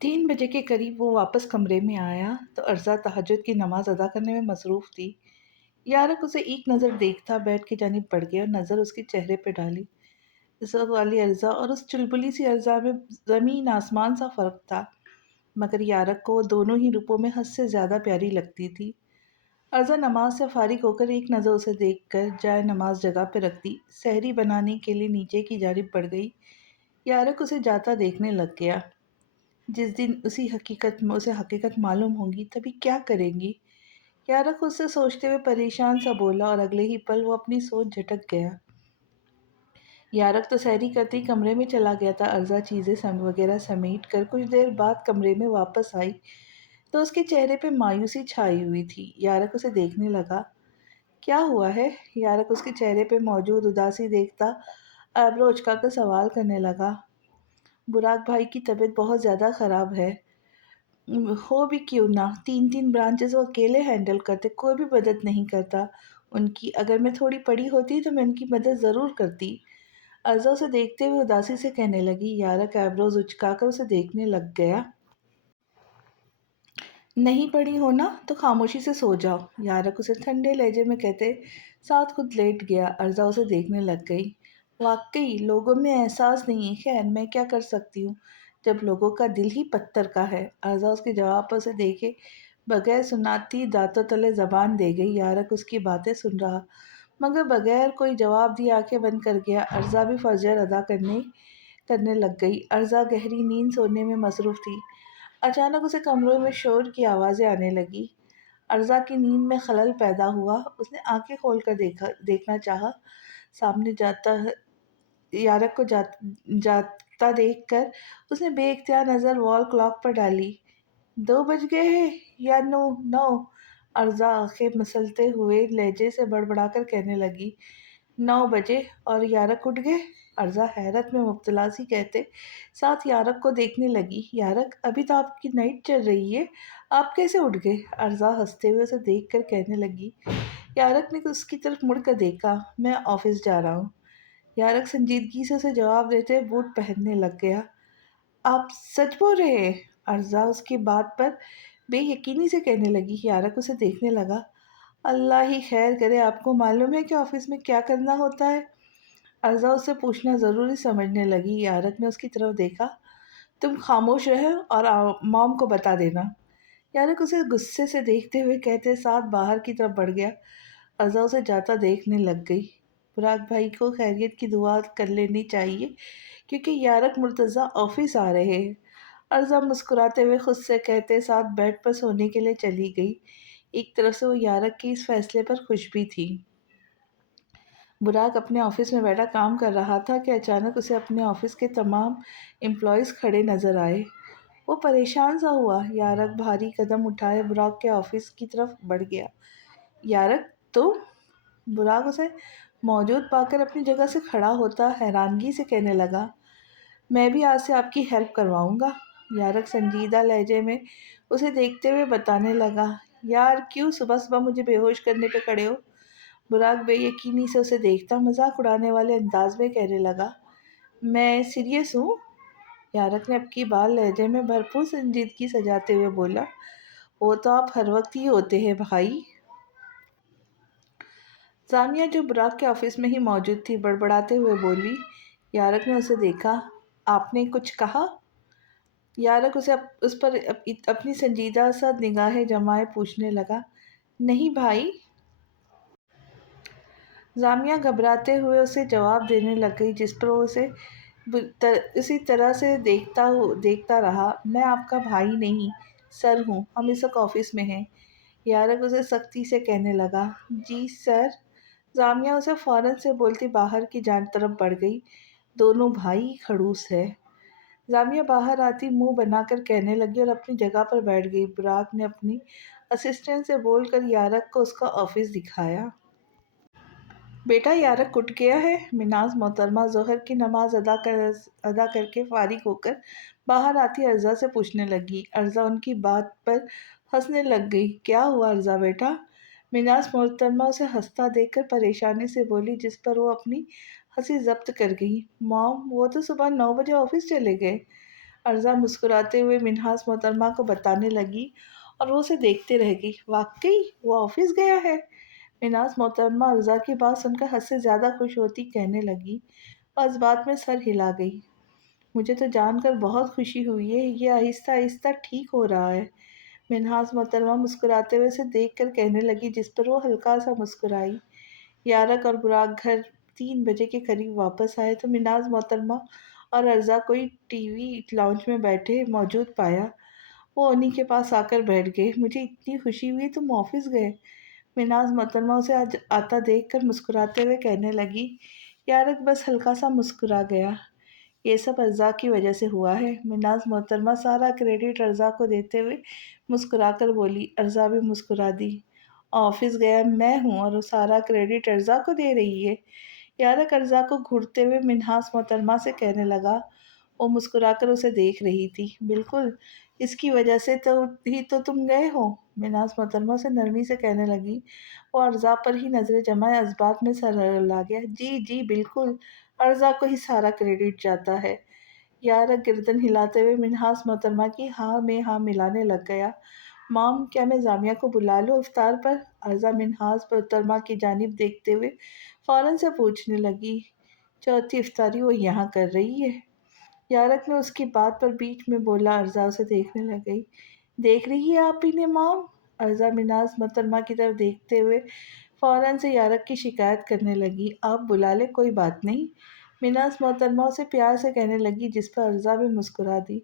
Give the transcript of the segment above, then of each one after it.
3 बजे के करीब वो वापस कमरे में आया तो अर्जा तहज्जुद की नमाज अदा करने में मसरूफ थी। यारक उसे एक नज़र देखता बेड की जानिब बढ़ गया और नज़र उसके चेहरे पे डाली। इस वक्त वाली अर्जा और उस चुलबुली सी अर्जा में ज़मीन आसमान सा फ़र्क था, मगर यारक को वो दोनों ही रूपों में हद से ज़्यादा प्यारी लगती थी। अर्जा नमाज से फारिग होकर एक नज़र उसे देखकर जाए नमाज जगह पे रख दी, सहरी बनाने के लिए नीचे की जानिब बढ़ गई। यारक उसे जाता देखने लग गया। जिस दिन उसे हकीकत मालूम होगी तभी क्या करेंगी। यारक उससे सोचते हुए परेशान सा बोला और अगले ही पल वो अपनी सोच झटक गया। यारक तो सहरी करते ही कमरे में चला गया था। अर्जा चीज़ें वगैरह समेट कर कुछ देर बाद कमरे में वापस आई तो उसके चेहरे पे मायूसी छाई हुई थी। यारक उसे देखने लगा। क्या हुआ है? यारक उसके चेहरे पे मौजूद उदासी देखता आईब्रो उचका कर सवाल करने लगा। बुराक भाई की तबीयत बहुत ज़्यादा ख़राब है। हो भी क्यों ना, 3 3 ब्रांचेस वो अकेले हैंडल करते, कोई भी मदद नहीं करता उनकी। अगर मैं थोड़ी पड़ी होती तो मैं उनकी मदद ज़रूर करती। अर्ज़ा उसे देखते हुए उदासी से कहने लगी। यारक आईब्रोज उचकाकर उसे देखने लग गया। नहीं पड़ी हो ना तो खामोशी से सो जाओ, यारक उसे ठंडे लहजे में कहते साथ खुद लेट गया। अर्ज़ा उसे देखने लग गई। वाकई लोगों में एहसास नहीं है। खैर मैं क्या कर सकती हूँ जब लोगों का दिल ही पत्थर का है। अर्ज़ा उसके जवाब पर उसे देखे बगैर सुनाती दांतों तले जबान दे गई। यारक उसकी बातें सुन रहा मगर बगैर कोई जवाब दिए आंखें बंद कर गया। अर्ज़ा भी फर्ज अदा करने करने लग गई। अर्ज़ा गहरी नींद सोने में मसरूफ़ थी। अचानक उसे कमरे में शोर की आवाज़ें आने लगी। अर्ज़ा की नींद में खलल पैदा हुआ। उसने आंखें खोलकर देखना चाहा। सामने यारक को जाता देखकर उसने बेइख्तियार नज़र वॉल क्लॉक पर डाली। 2 बज गए हैं या 9 9। अर्ज़ा आंखें मसलते हुए लहजे से बड़बड़ाकर कहने लगी। 9 बजे और यारक उठ गए? अर्ज़ा हैरत में मुब्तला सी कहते साथ यारक को देखने लगी। यारक अभी तो आपकी नाइट चल रही है, आप कैसे उठ गए? अर्ज़ा हंसते हुए उसे देख कर कहने लगी। यारक ने उसकी तरफ मुड़ कर देखा। मैं ऑफिस जा रहा हूँ। यारक संजीदगी से उसे जवाब देते हुए बूट पहनने लग गया। आप सच बोल रहे हैं? अर्ज़ा उसकी बात पर बेयकीनी से कहने लगी। यारक उसे देखने लगा। अल्लाह ही खैर करे, आपको मालूम है कि ऑफिस में क्या करना होता है? अर्ज़ा उससे पूछना ज़रूरी समझने लगी। यारक ने उसकी तरफ देखा। तुम खामोश रहे और मॉम को बता देना। यारक उसे गुस्से से देखते हुए कहते साथ बाहर की तरफ बढ़ गया। अर्ज़ा उसे जाता देखने लग गई। बुराक भाई को खैरियत की दुआ कर लेनी चाहिए क्योंकि यारक मुर्तज़ा ऑफिस आ रहे हैं। अर्ज़ा मुस्कुराते हुए खुद से कहते साथ बेड पर सोने के लिए चली गई। एक तरफ से वो यारक के इस फैसले पर खुश भी थी। बुराक अपने ऑफिस में बैठा काम कर रहा था कि अचानक उसे अपने ऑफिस के तमाम एम्प्लॉयज़ खड़े नज़र आए। वो परेशान सा हुआ। यारक भारी कदम उठाए बुराक के ऑफिस की तरफ बढ़ गया। यारक तो बुराक उसे मौजूद पाकर अपनी जगह से खड़ा होता हैरानगी से कहने लगा। मैं भी आज से आपकी हेल्प करवाऊंगा। यारक संजीदा लहजे में उसे देखते हुए बताने लगा। यार क्यों सुबह सुबह मुझे बेहोश करने पे खड़े हो? बुराक बेयकीनी से उसे देखता मजाक उड़ाने वाले अंदाज में कहने लगा। मैं सीरियस हूँ। यारक ने अब की बार लहजे में भरपूर संजीदगी सजाते हुए बोला। वो तो आप हर वक्त ही होते हैं भाई। जामिया जो बुराक के ऑफिस में ही मौजूद थी बड़बड़ाते हुए बोली। यारक ने उसे देखा। आपने कुछ कहा? यारक उस पर अपनी संजीदा सा निगाहें जमाए पूछने लगा। नहीं भाई। जामिया घबराते हुए उसे जवाब देने लग गई जिस पर वो उसी तरह से देखता रहा। मैं आपका भाई नहीं सर हूँ, हम इस वक्त ऑफिस में हैं। यारक उसे सख्ती से कहने लगा। जी सर। जामिया उसे फ़ौरन से बोलती बाहर की तरफ बढ़ गई। दोनों भाई खड़ूस है। जामिया बाहर आती मुंह बनाकर कहने लगी और अपनी जगह पर बैठ गई। बुराक ने अपनी असिस्टेंट से बोलकर यारक को उसका ऑफिस दिखाया। बेटा यारक उठ गया है। मिनाज मोहतरमा ज़ोहर की नमाज अदा करके फारिग होकर बाहर आती अर्ज़ा से पूछने लगी। अर्ज़ा उनकी बात पर हंसने लग गई। क्या हुआ अर्ज़ा बेटा? मिनाज मोहतरमा उसे हंसता देखकर परेशानी से बोली जिस पर वो अपनी हंसी जब्त कर गई। मॉम वो तो सुबह 9 बजे ऑफिस चले गए। अर्ज़ा मुस्कुराते हुए मिन्हास मोहतरमा को बताने लगी और वो उसे देखते रह गई। वाकई वो ऑफिस गया है। मिन्हास मोहतरमा अर्ज़ा की बात सुनकर हद से ज़्यादा खुश होती कहने लगी और इस बात में सर हिला गई। मुझे तो जानकर बहुत खुशी हुई है, ये आहिस्ता आहिस्ता ठीक हो रहा है। मिन्हास मोहतरमा मुस्कुराते हुए उसे देख कर कहने लगी, जिस पर वो हल्का सा मुस्कुराई। यारक और बुराक घर 3 बजे के करीब वापस आए तो मिन्हास मोहतरमा और अर्जा कोई टीवी लाउंज में बैठे मौजूद पाया। वो उन्हीं के पास आकर बैठ गए। मुझे इतनी खुशी हुई तुम ऑफिस गए। मिन्हास मोहतरमा उसे आज आता देख कर मुस्कुराते हुए कहने लगी। यारक बस हल्का सा मुस्कुरा गया। ये सब अर्जा की वजह से हुआ है। मिन्हास मोहतरमा सारा क्रेडिट अर्जा को देते हुए मुस्कुराकर बोली। अर्जा भी मुस्कुरा दी। ऑफिस गया मैं हूँ और वो सारा क्रेडिट अर्जा को दे रही है। यारक अर्जा को घूरते हुए मिन्हास मोहतरमा से कहने लगा। वो मुस्कुराकर उसे देख रही थी। बिल्कुल, इसकी वजह से तो तुम गए हो। मिन्हास मोहतरमा से नरमी से कहने लगी। वो अर्जा पर ही नजरें जमाए इस बात में सर ला गया। जी जी बिल्कुल, अर्जा को ही सारा क्रेडिट जाता है। यारक गर्दन हिलाते हुए मिन्हास मोहतरमा की हाँ में हाँ मिलाने लग गया। मॉम, क्या मैं जामिया को बुला लूं इफ्तार पर? अर्जा मिन्हास मोहतरमा की जानिब देखते हुए फौरन से पूछने लगी। चौथी इफ्तारी वो यहाँ कर रही है। यारक ने उसकी बात पर बीच में बोला। अर्जा उसे देखने लग गई। देख रही है आप ही ने मॉम? अर्जा मिन्हास मोहतरमा की तरफ देखते हुए फौरन से यारक की शिकायत करने लगी। आप बुला ले, कोई बात नहीं। मिन्हास मोहतरमा उसे प्यार से कहने लगी, जिस पर अर्जा भी मुस्कुरा दी।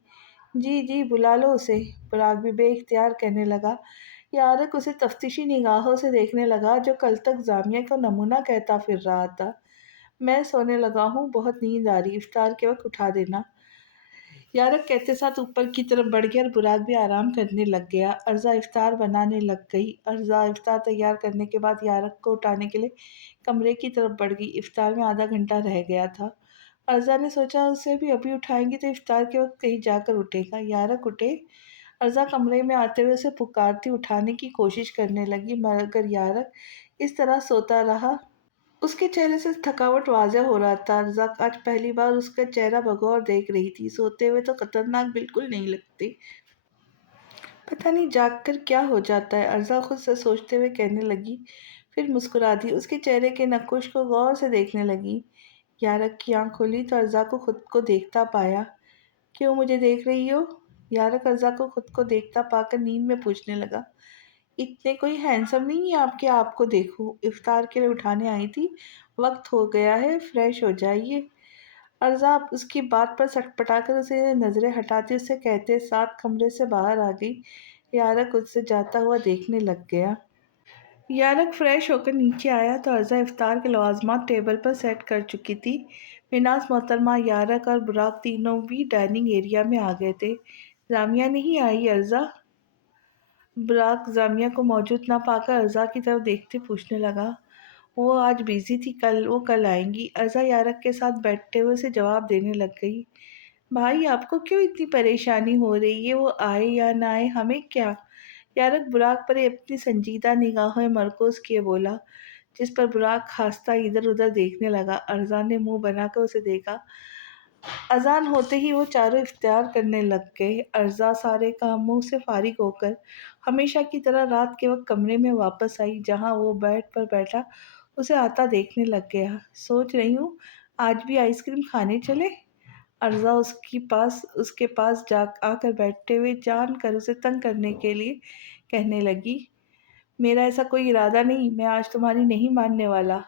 जी जी बुला लो उसे। पराग भी बेइख्तियार कहने लगा। यारक उसे तफ्तीशी निगाहों से देखने लगा, जो कल तक जामिया को नमूना कहता फिर रहा था। मैं सोने लगा हूँ, बहुत नींद आ रही, इफ्तार के वक्त उठा देना। यारक कहते साथ ऊपर की तरफ बढ़ गया और बुराक भी आराम करने लग गया। अर्जा इफ्तार बनाने लग गई। अर्जा इफ्तार तैयार करने के बाद यारक को उठाने के लिए कमरे की तरफ बढ़ गई। इफ्तार में आधा घंटा रह गया था। अर्जा ने सोचा उसे भी अभी उठाएंगे तो इफ्तार के वक्त कहीं जाकर उठेगा। यारक उठे। अर्जा कमरे में आते हुए उसे पुकारती उठाने की कोशिश करने लगी, मगर यारक इस तरह सोता रहा। उसके चेहरे से थकावट वाज़ेह हो रहा था। रज़ाक आज पहली बार उसका चेहरा बगौर देख रही थी। सोते हुए तो खतरनाक बिल्कुल नहीं लगती। पता नहीं जागकर क्या हो जाता है, अर्जा खुद से सोचते हुए कहने लगी। फिर मुस्कुरा दी। उसके चेहरे के नकुश को गौर से देखने लगी। यारक की आंख खुली तो अर्जा को खुद को देखता पाया। क्यों मुझे देख रही हो? यारक अर्जा को खुद को देखता पाकर नींद में पूछने लगा। इतने कोई हैंडसम नहीं है आपके, आपको देखो, इफ्तार के लिए उठाने आई थी। वक्त हो गया है, फ्रेश हो जाइए। अर्जा उसकी बात पर सटपटाकर उसे नजरें हटाती उससे कहते साथ कमरे से बाहर आ गई। यारक उससे जाता हुआ देखने लग गया। यारक फ्रेश होकर नीचे आया तो अर्जा इफ्तार के लवाजमात टेबल पर सेट कर चुकी थी। मिनास मोहतरमा, यारक और बुराक तीनों भी डाइनिंग एरिया में आ गए थे। जामिया नहीं आई अर्जा? बुराक जामिया को मौजूद ना पाकर अर्जा की तरफ देखते पूछने लगा। वो आज बिजी थी, वो कल आएंगी। अर्जा यारक के साथ बैठते हुए उसे जवाब देने लग गई। भाई आपको क्यों इतनी परेशानी हो रही है? वो आए या ना आए हमें क्या? यारक बुराक पर अपनी संजीदा निगाहें मरकूज किए बोला, जिस पर बुराक खास्ता इधर उधर देखने लगा। अर्जा ने मुंह बनाकर उसे देखा। अजान होते ही वो चारों इफ्तियार करने लग गए। अर्जा सारे कामों से फारिग होकर हमेशा की तरह रात के वक्त कमरे में वापस आई, जहां वो बेड पर बैठा उसे आता देखने लग गया। सोच रही हूँ आज भी आइसक्रीम खाने चले? अर्जा उसके पास जा आकर बैठते हुए जान कर उसे तंग करने के लिए कहने लगी। मेरा ऐसा कोई इरादा नहीं, मैं आज तुम्हारी नहीं मानने वाला।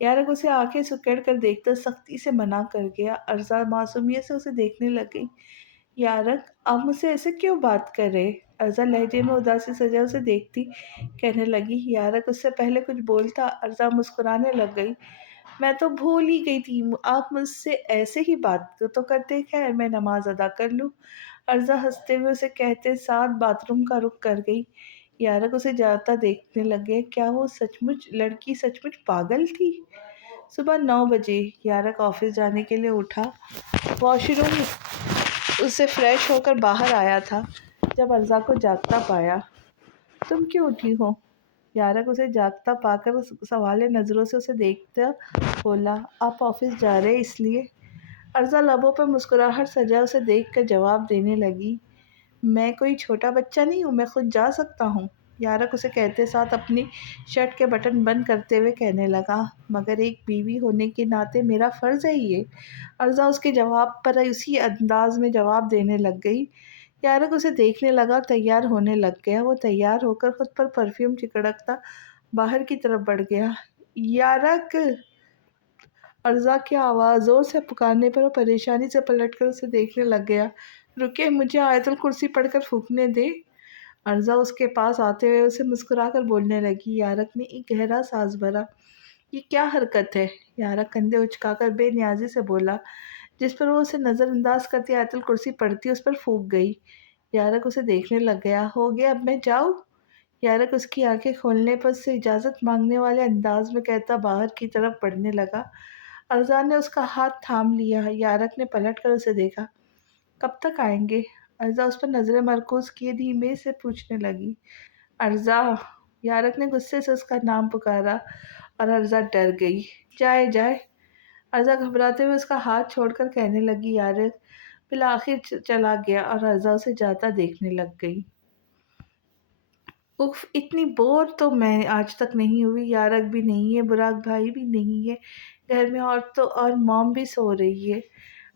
यारक उसे आंखें सुकेड़ कर देखकर सख्ती से मना कर गया। अर्जा मासूमियत से उसे देखने लग गई। यारक, आप मुझसे ऐसे क्यों बात कर रहे? अर्जा लहजे में उदासी सजा उसे देखती कहने लगी। यारक उससे पहले कुछ बोलता, अर्जा मुस्कुराने लग गई। मैं तो भूल ही गई थी, आप मुझसे ऐसे ही बात तो करते। खैर मैं नमाज अदा कर लूँ। अर्जा हंसते हुए उसे कहते साथ बाथरूम का रुख कर गई। यारक उसे जाता देखने लगे। क्या वो लड़की सचमुच पागल थी? सुबह 9 बजे यारक ऑफिस जाने के लिए उठा। वॉशरूम उससे फ्रेश होकर बाहर आया था जब अर्जा को जागता पाया। तुम क्यों उठी हो? यारक उसे जागता पाकर सवाले नज़रों से उसे देखता बोला। आप ऑफिस जा रहे इसलिए? ارزا لبوں پر مسکراہٹ سجا اسے دیکھ کر جواب دینے لگی، میں کوئی چھوٹا بچہ نہیں ہوں، میں خود جا سکتا ہوں۔ یارک اسے کہتے ساتھ اپنی شرٹ کے بٹن بند کرتے ہوئے کہنے لگا، مگر ایک بیوی ہونے کے ناطے میرا فرض ہے یہ۔ ارزا اس کے جواب پر اسی انداز میں جواب دینے لگ گئی۔ یارک اسے دیکھنے لگا اور تیار ہونے لگ گیا۔ وہ تیار ہو کر خود پر پرفیوم چکڑکتا باہر کی طرف بڑھ گیا۔ یارک! ارزا کی آواز زور سے پکارنے پر وہ پریشانی سے پلٹ کر اسے دیکھنے لگ گیا۔ رکے، مجھے آیت الکرسی پڑھ کر پھونکنے دے۔ ارزا اس کے پاس آتے ہوئے اسے مسکرا کر بولنے لگی۔ یارک نے ایک گہرا سانس بھرا۔ یہ کیا حرکت ہے؟ یارک کندھے اچکا کر بے نیازی سے بولا، جس پر وہ اسے نظر انداز کرتی آیت الکرسی پڑھتی اس پر پھونک گئی۔ یارک اسے دیکھنے لگ گیا۔ ہو گیا، اب میں جاؤں؟ یارک اس کی آنکھیں کھولنے پر اسے اجازت مانگنے والے انداز میں کہتا باہر کی طرف بڑھنے لگا۔ ارزا نے اس کا ہاتھ تھام لیا۔ یارک نے پلٹ کر اسے دیکھا۔ کب تک آئیں گے؟ ارزا اس پر نظریں مرکوز کیے دھیمے سے پوچھنے لگی۔ ارزا! یارک نے غصے سے اس کا نام پکارا اور ارزا ڈر گئی۔ جائے جائے! ارزا گھبراتے ہوئے اس کا ہاتھ چھوڑ کر کہنے لگی۔ یارک بالآخر چلا گیا اور ارزا اسے جاتا دیکھنے لگ گئی۔ اف، اتنی بور تو میں آج تک نہیں ہوئی۔ یارک بھی نہیں ہے، براق بھائی بھی نہیں ہے، گھر میں عورتوں اور موم بھی سو رہی ہے۔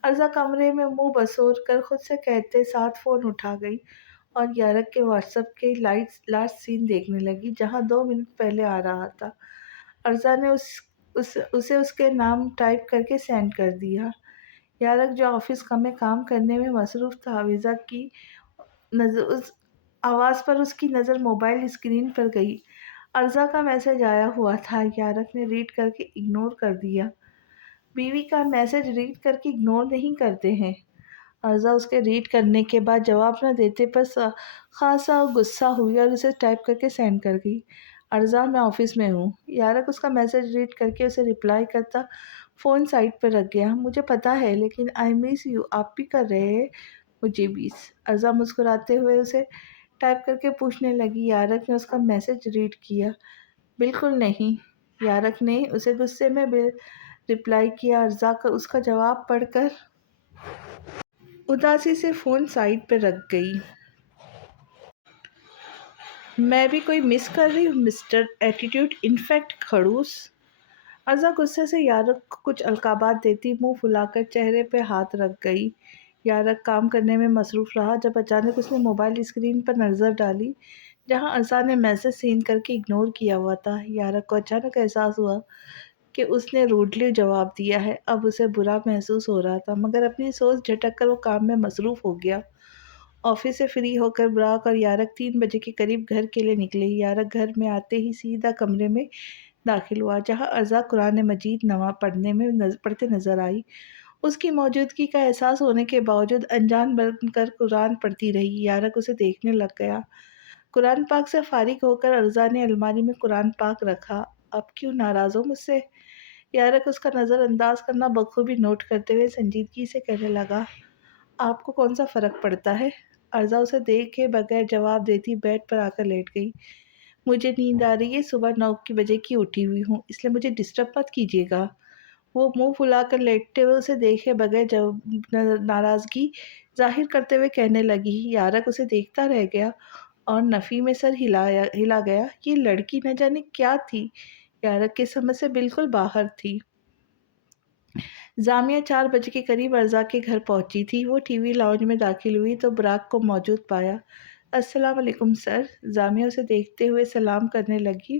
ارزا کمرے میں منہ بسور کر خود سے کہتے ساتھ فون اٹھا گئی اور یارک کے واٹس ایپ کے لاسٹ سین دیکھنے لگی، جہاں 2 منٹ پہلے آ رہا تھا۔ ارزا نے اسے اس کے نام ٹائپ کر کے سینڈ کر دیا۔ یارک جو آفس میں کام کرنے میں مصروف تھا، اس آواز پر اس کی نظر موبائل اسکرین پر گئی۔ ارزا کا میسج آیا ہوا تھا۔ یارک نے ریڈ کر کے اگنور کر دیا۔ بیوی کا میسج ریڈ کر کے اگنور نہیں کرتے ہیں۔ ارزا اس کے ریڈ کرنے کے بعد جواب نہ دیتے پر خاصا غصہ ہوئی اور اسے ٹائپ کر کے سینڈ کر گئی۔ ارزا، میں آفس میں ہوں۔ یارک اس کا میسج ریڈ کر کے اسے رپلائی کرتا فون سائڈ پر رکھ گیا۔ مجھے پتا ہے، لیکن آئی مس یو، آپ بھی کر رہے ہیں؟ مجھے بھی۔ ارزا مسکراتے ہوئے اسے ٹائپ کر کے پوچھنے لگی۔ یارک نے اس کا میسج ریڈ کیا۔ بالکل نہیں۔ یارک نے اسے غصے میں رپلائی کیا۔ ارزا کا اس کا جواب پڑھ کر اداسی سے فون سائڈ پہ رکھ گئی۔ میں بھی کوئی مس کر رہی ہوں مسٹر ایٹیٹیوڈ انفیکٹ خڑوس؟ ارزا غصے سے یارک کو کچھ القابات دیتی منہ پھلا کر چہرے پہ ہاتھ رکھ گئی۔ یارک کام کرنے میں مصروف رہا جب اچانک اس نے موبائل اسکرین پر نظر ڈالی، جہاں ارزا نے میسج سین کر کے اگنور کیا ہوا تھا۔ یارک کو اچانک احساس ہوا کہ اس نے روڈلی جواب دیا ہے۔ اب اسے برا محسوس ہو رہا تھا، مگر اپنی سوچ جھٹک کر وہ کام میں مصروف ہو گیا۔ آفس سے فری ہو کر براق اور یارک 3 بجے کے قریب گھر کے لیے نکلے۔ یارک گھر میں آتے ہی سیدھا کمرے میں داخل ہوا، جہاں ارزا قرآن مجید پڑھتے نظر آئی۔ اس کی موجودگی کا احساس ہونے کے باوجود انجان بن کر قرآن پڑھتی رہی۔ یارک اسے دیکھنے لگ گیا۔ قرآن پاک سے فارغ ہو کر ارزا نے الماری میں قرآن پاک رکھا۔ اب کیوں ناراض ہو مجھ سے؟ یارک اس کا نظر انداز کرنا بخوبی نوٹ کرتے ہوئے سنجیدگی سے کہنے لگا، آپ کو کون سا فرق پڑتا ہے؟ ارزا اسے دیکھے بغیر جواب دیتی بیڈ پر آ کر لیٹ گئی۔ مجھے نیند آ رہی ہے، صبح 9 بجے کی اٹھی ہوئی ہوں، اس لیے مجھے ڈسٹرب مت کیجیے گا۔ وہ منہ پھلا کر لیٹتے ہوئے اسے دیکھے بغیر ناراضگی ظاہر کرتے ہوئے کہنے لگی۔ یارک اسے دیکھتا رہ گیا اور نفی میں سر ہلا گیا۔ یہ لڑکی نہ جانے کیا تھی، یارک کی سمجھ سے بالکل باہر تھی۔ زامیہ 4 بجے کے قریب ارزا کے گھر پہنچی تھی۔ وہ ٹی وی لاؤنج میں داخل ہوئی تو براق کو موجود پایا۔ السلام علیکم سر۔ زامیہ اسے دیکھتے ہوئے سلام کرنے لگی۔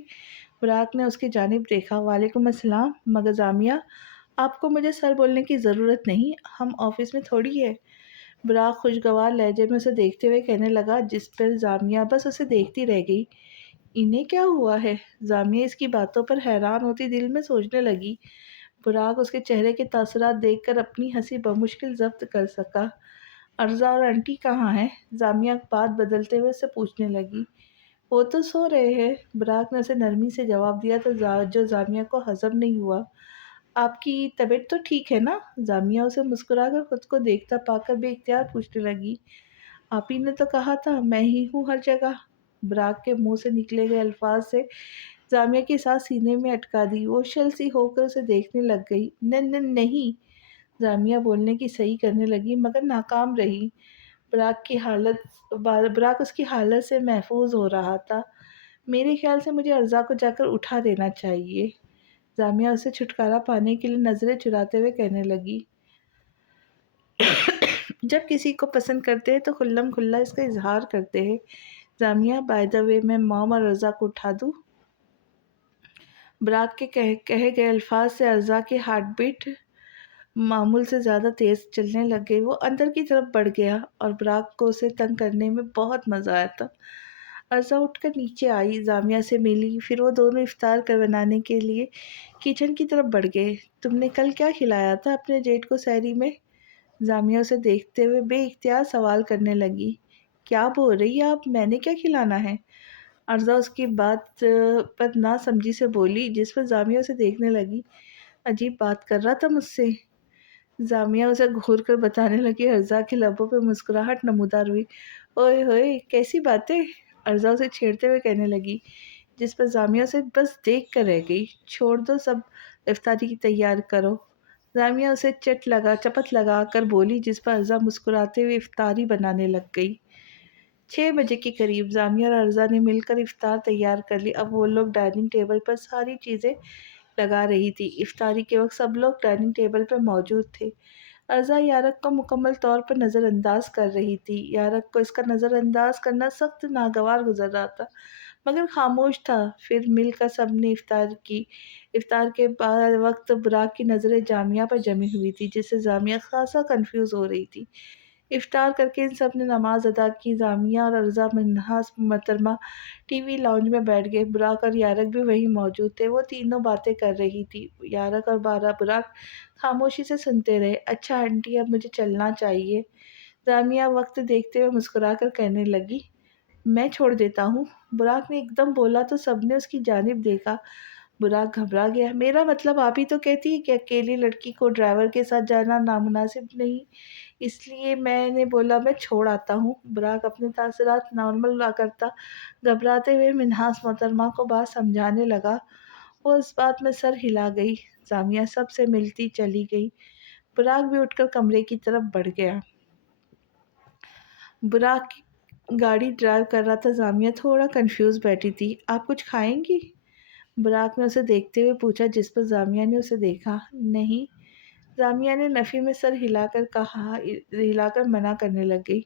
براق نے اس کی جانب دیکھا۔ وعلیکم السلام، مگر زامیہ، آپ کو مجھے سر بولنے کی ضرورت نہیں، ہم آفس میں تھوڑی ہے۔ براق خوشگوار لہجے میں اسے دیکھتے ہوئے کہنے لگا، جس پر زامیہ بس اسے دیکھتی رہ گئی۔ انہیں کیا ہوا ہے؟ زامیہ اس کی باتوں پر حیران ہوتی دل میں سوچنے لگی۔ براق اس کے چہرے کے تاثرات دیکھ کر اپنی ہنسی بمشکل ضبط کر سکا۔ ارزا اور انٹی کہاں ہیں؟ زامیہ بات بدلتے ہوئے اسے پوچھنے لگی۔ وہ تو سو رہے ہیں، براق نے اسے نرمی سے جواب دیا تو جو زامیہ کو ہضم نہیں ہوا۔ آپ کی طبیعت تو ٹھیک ہے نا؟ زامیہ اسے مسکرا کر خود کو دیکھتا پا کر بے اختیار پوچھنے لگی۔ آپ ہی نے تو کہا تھا میں ہی ہوں ہر جگہ۔ براق کے منہ سے نکلے گئے الفاظ سے زامیہ کی سانس سینے میں اٹکا دی۔ وہ شل سی ہو کر اسے دیکھنے لگ گئی۔ نہیں، जामिया बोलने की सही करने लगी मगर नाकाम रही। براق اس کی حالت سے محفوظ ہو رہا تھا۔ میرے خیال سے مجھے ارزا کو جا کر اٹھا دینا چاہیے۔ جامعہ اسے چھٹکارا پانے کے لیے نظریں چراتے ہوئے کہنے لگی، جب کسی کو پسند کرتے ہیں تو کھلم کھلا اس کا اظہار کرتے ہیں۔ جامعہ بائی دا وے میں موم اور ارزا کو اٹھا دوں؟ براق کے کہے گئے الفاظ سے ارزا کی ہارٹ بیٹ معمول سے زیادہ تیز چلنے لگ گئی۔ وہ اندر کی طرف بڑھ گیا اور براق کو اسے تنگ کرنے میں بہت مزہ آیا تھا۔ ارزا اٹھ کر نیچے آئی، جامعہ سے ملی، پھر وہ دونوں افطار کر بنانے کے لیے کچن کی طرف بڑھ گئے۔ تم نے کل کیا کھلایا تھا اپنے جیٹ کو سحری میں؟ جامعہ اسے دیکھتے ہوئے بے اختیار سوال کرنے لگی۔ کیا بول رہی آپ؟ میں نے کیا کھلانا ہے؟ ارزا اس کی بات پر نہ سمجھی سے بولی، جس پر جامعہ اسے دیکھنے لگی۔ عجیب بات کر رہا تھا مجھ سے؟ جامعہ اسے گھور کر بتانے لگی۔ ارزا کے لبوں پہ مسکراہٹ نمودار ہوئی۔ اوئے ہوئے، کیسی باتیں؟ ارزا اسے چھیڑتے ہوئے کہنے لگی، جس پر جامعہ اسے بس دیکھ کر رہ گئی۔ چھوڑ دو سب، افطاری کی تیار کرو۔ جامعہ اسے چپت لگا کر بولی، جس پر ارزا مسکراتے ہوئے افطاری بنانے لگ گئی۔ 6 بجے کے قریب جامعہ اور ارزا نے مل کر افطار تیار کر لی۔ اب وہ لوگ ڈائننگ ٹیبل پر ساری چیزیں لگا رہی تھی۔ افطاری کے وقت سب لوگ ڈائننگ ٹیبل پر موجود تھے۔ ارزا یارق کو مکمل طور پر نظر انداز کر رہی تھی۔ یارق کو اس کا نظر انداز کرنا سخت ناگوار گزر رہا تھا، مگر خاموش تھا۔ پھر مل کر سب نے افطار کی۔ افطار کے بعد وقت براق کی نظریں جامعہ پر جمی ہوئی تھی، جس سے جامعہ خاصا کنفیوز ہو رہی تھی۔ افطار کر کے ان سب نے نماز ادا کی۔ جامعہ اور ارزا منہاس محترمہ ٹی وی لاؤنج میں بیٹھ گئے۔ براق اور یارق بھی وہیں موجود تھے۔ وہ تینوں باتیں کر رہی تھی۔ یارق اور براق خاموشی سے سنتے رہے۔ اچھا آنٹی، اب مجھے چلنا چاہیے، جامعہ وقت دیکھتے ہوئے مسکرا کر کہنے لگی۔ میں چھوڑ دیتا ہوں، براق نے ایک دم بولا تو سب نے اس کی جانب دیکھا۔ براق گھبرا گیا۔ میرا مطلب آپ ہی تو کہتی ہے کہ اکیلی لڑکی کو ڈرائیور کے ساتھ جانا نامناسب نہیں، اس لیے میں نے بولا میں چھوڑ آتا ہوں۔ براق اپنے تاثرات نارمل کرتا گھبراتے ہوئے منہاس محترمہ کو بات سمجھانے لگا۔ وہ اس بات میں سر ہلا گئی۔ جامعہ سب سے ملتی چلی گئی۔ براق بھی اٹھ کر کمرے کی طرف بڑھ گیا۔ براق گاڑی ڈرائیو کر رہا تھا۔ جامعہ تھوڑا کنفیوز بیٹھی تھی۔ آپ کچھ کھائیں گی؟ براق نے اسے دیکھتے ہوئے پوچھا، جس پر جامعہ نے اسے دیکھا۔ نہیں، جامعہ نے نفی میں سر ہلا کر منع کرنے لگ گئی۔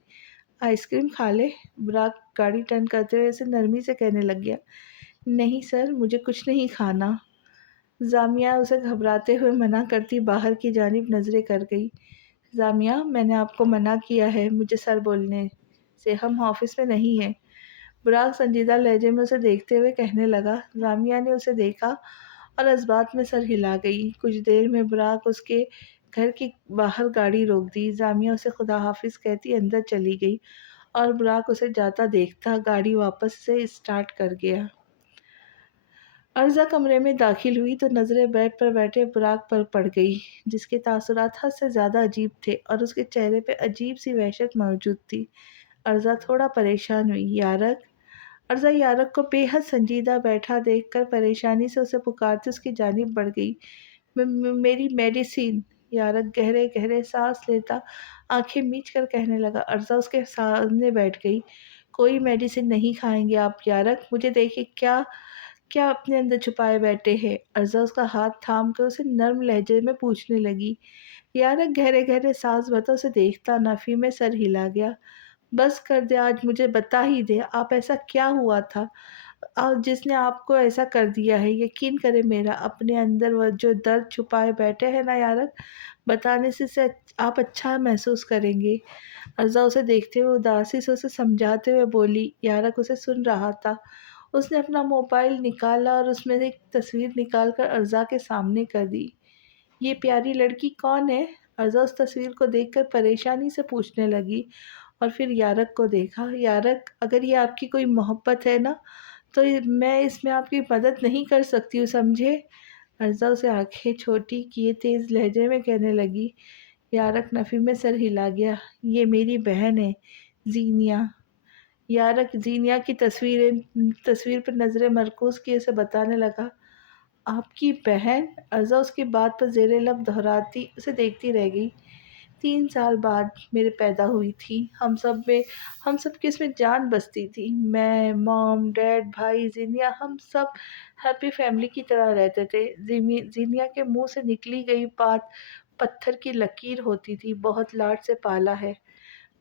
آئس کریم کھا لے؟ براق گاڑی ٹرن کرتے ہوئے اسے نرمی سے کہنے لگ گیا۔ نہیں سر، مجھے کچھ نہیں کھانا۔ جامعہ اسے گھبراتے ہوئے منع کرتی باہر کی جانب نظریں کر گئی۔ جامعہ، میں نے آپ کو منع کیا ہے مجھے سر بولنے سے، ہم آفس میں نہیں ہیں۔ براق سنجیدہ لہجے میں اسے دیکھتے ہوئے کہنے لگا۔ جامعہ نے اسے دیکھا اور اس بات میں سر ہلا گئی۔ کچھ دیر میں براق اس کے گھر کی باہر گاڑی روک دی۔ جامعہ اسے خدا حافظ کہتی اندر چلی گئی اور براق اسے جاتا دیکھتا گاڑی واپس سے اسٹارٹ کر گیا۔ ارزا کمرے میں داخل ہوئی تو نظریں بیڈ پر بیٹھے براق پر پڑ گئی، جس کے تاثرات حد سے زیادہ عجیب تھے اور اس کے چہرے پہ عجیب سی وحشت موجود تھی۔ ارزا تھوڑا پریشان ہوئی۔ یارق؟ ارزا یارق کو بے حد سنجیدہ بیٹھا دیکھ کر پریشانی سے اسے پکارتے اس کی جانب بڑھ گئی۔ میری میڈیسن؟ یارق گہرے گہرے سانس لیتا آنکھیں میچ کر کہنے لگا۔ ارزا اس کے سامنے بیٹھ گئی۔ کوئی میڈیسن نہیں کھائیں گے آپ یارق؟ مجھے دیکھیں کیا اپنے اندر چھپائے بیٹھے ہیں؟ ارزا اس کا ہاتھ تھام کے اسے نرم لہجے میں پوچھنے لگی۔ یارق گہرے گہرے سانس بھرتا اسے دیکھتا نفی میں سر ہلا گیا۔ بس کر دے، آج مجھے بتا ہی دے، آپ ایسا کیا ہوا تھا جس نے آپ کو ایسا کر دیا ہے؟ یقین کرے میرا، اپنے اندر وہ جو درد چھپائے بیٹھے ہیں نا یارق، بتانے سے آپ اچھا محسوس کریں گے۔ ارزا اسے دیکھتے ہوئے اداسی سے اسے سمجھاتے ہوئے بولی۔ یارق اسے سن رہا تھا۔ اس نے اپنا موبائل نکالا اور اس میں سے ایک تصویر نکال کر ارزا کے سامنے کر دی۔ یہ پیاری لڑکی کون ہے؟ ارزا اس تصویر کو دیکھ کر پریشانی سے پوچھنے لگی اور پھر یارق کو دیکھا۔ یارق، اگر یہ آپ کی کوئی محبت ہے نا تو میں اس میں آپ کی مدد نہیں کر سکتی ہوں، سمجھے؟ ارزا اسے آنکھیں چھوٹی کیے تیز لہجے میں کہنے لگی۔ یارق نفی میں سر ہلا گیا۔ یہ میری بہن ہے، زینیا۔ یارق زینیا کی تصویر پر نظریں مرکوز کیے اسے بتانے لگا۔ آپ کی بہن؟ ارزا اس کی بات پر زیر لب دہراتی اسے دیکھتی رہ گئی۔ 3 سال بعد میرے پیدا ہوئی تھی، ہم سب کی اس میں جان بستی تھی۔ میں، مام، ڈیڈ، بھائی، زینیا، ہم سب ہیپی فیملی کی طرح رہتے تھے۔ زینیا کے منہ سے نکلی گئی بات پتھر کی لکیر ہوتی تھی۔ بہت لاڈ سے پالا ہے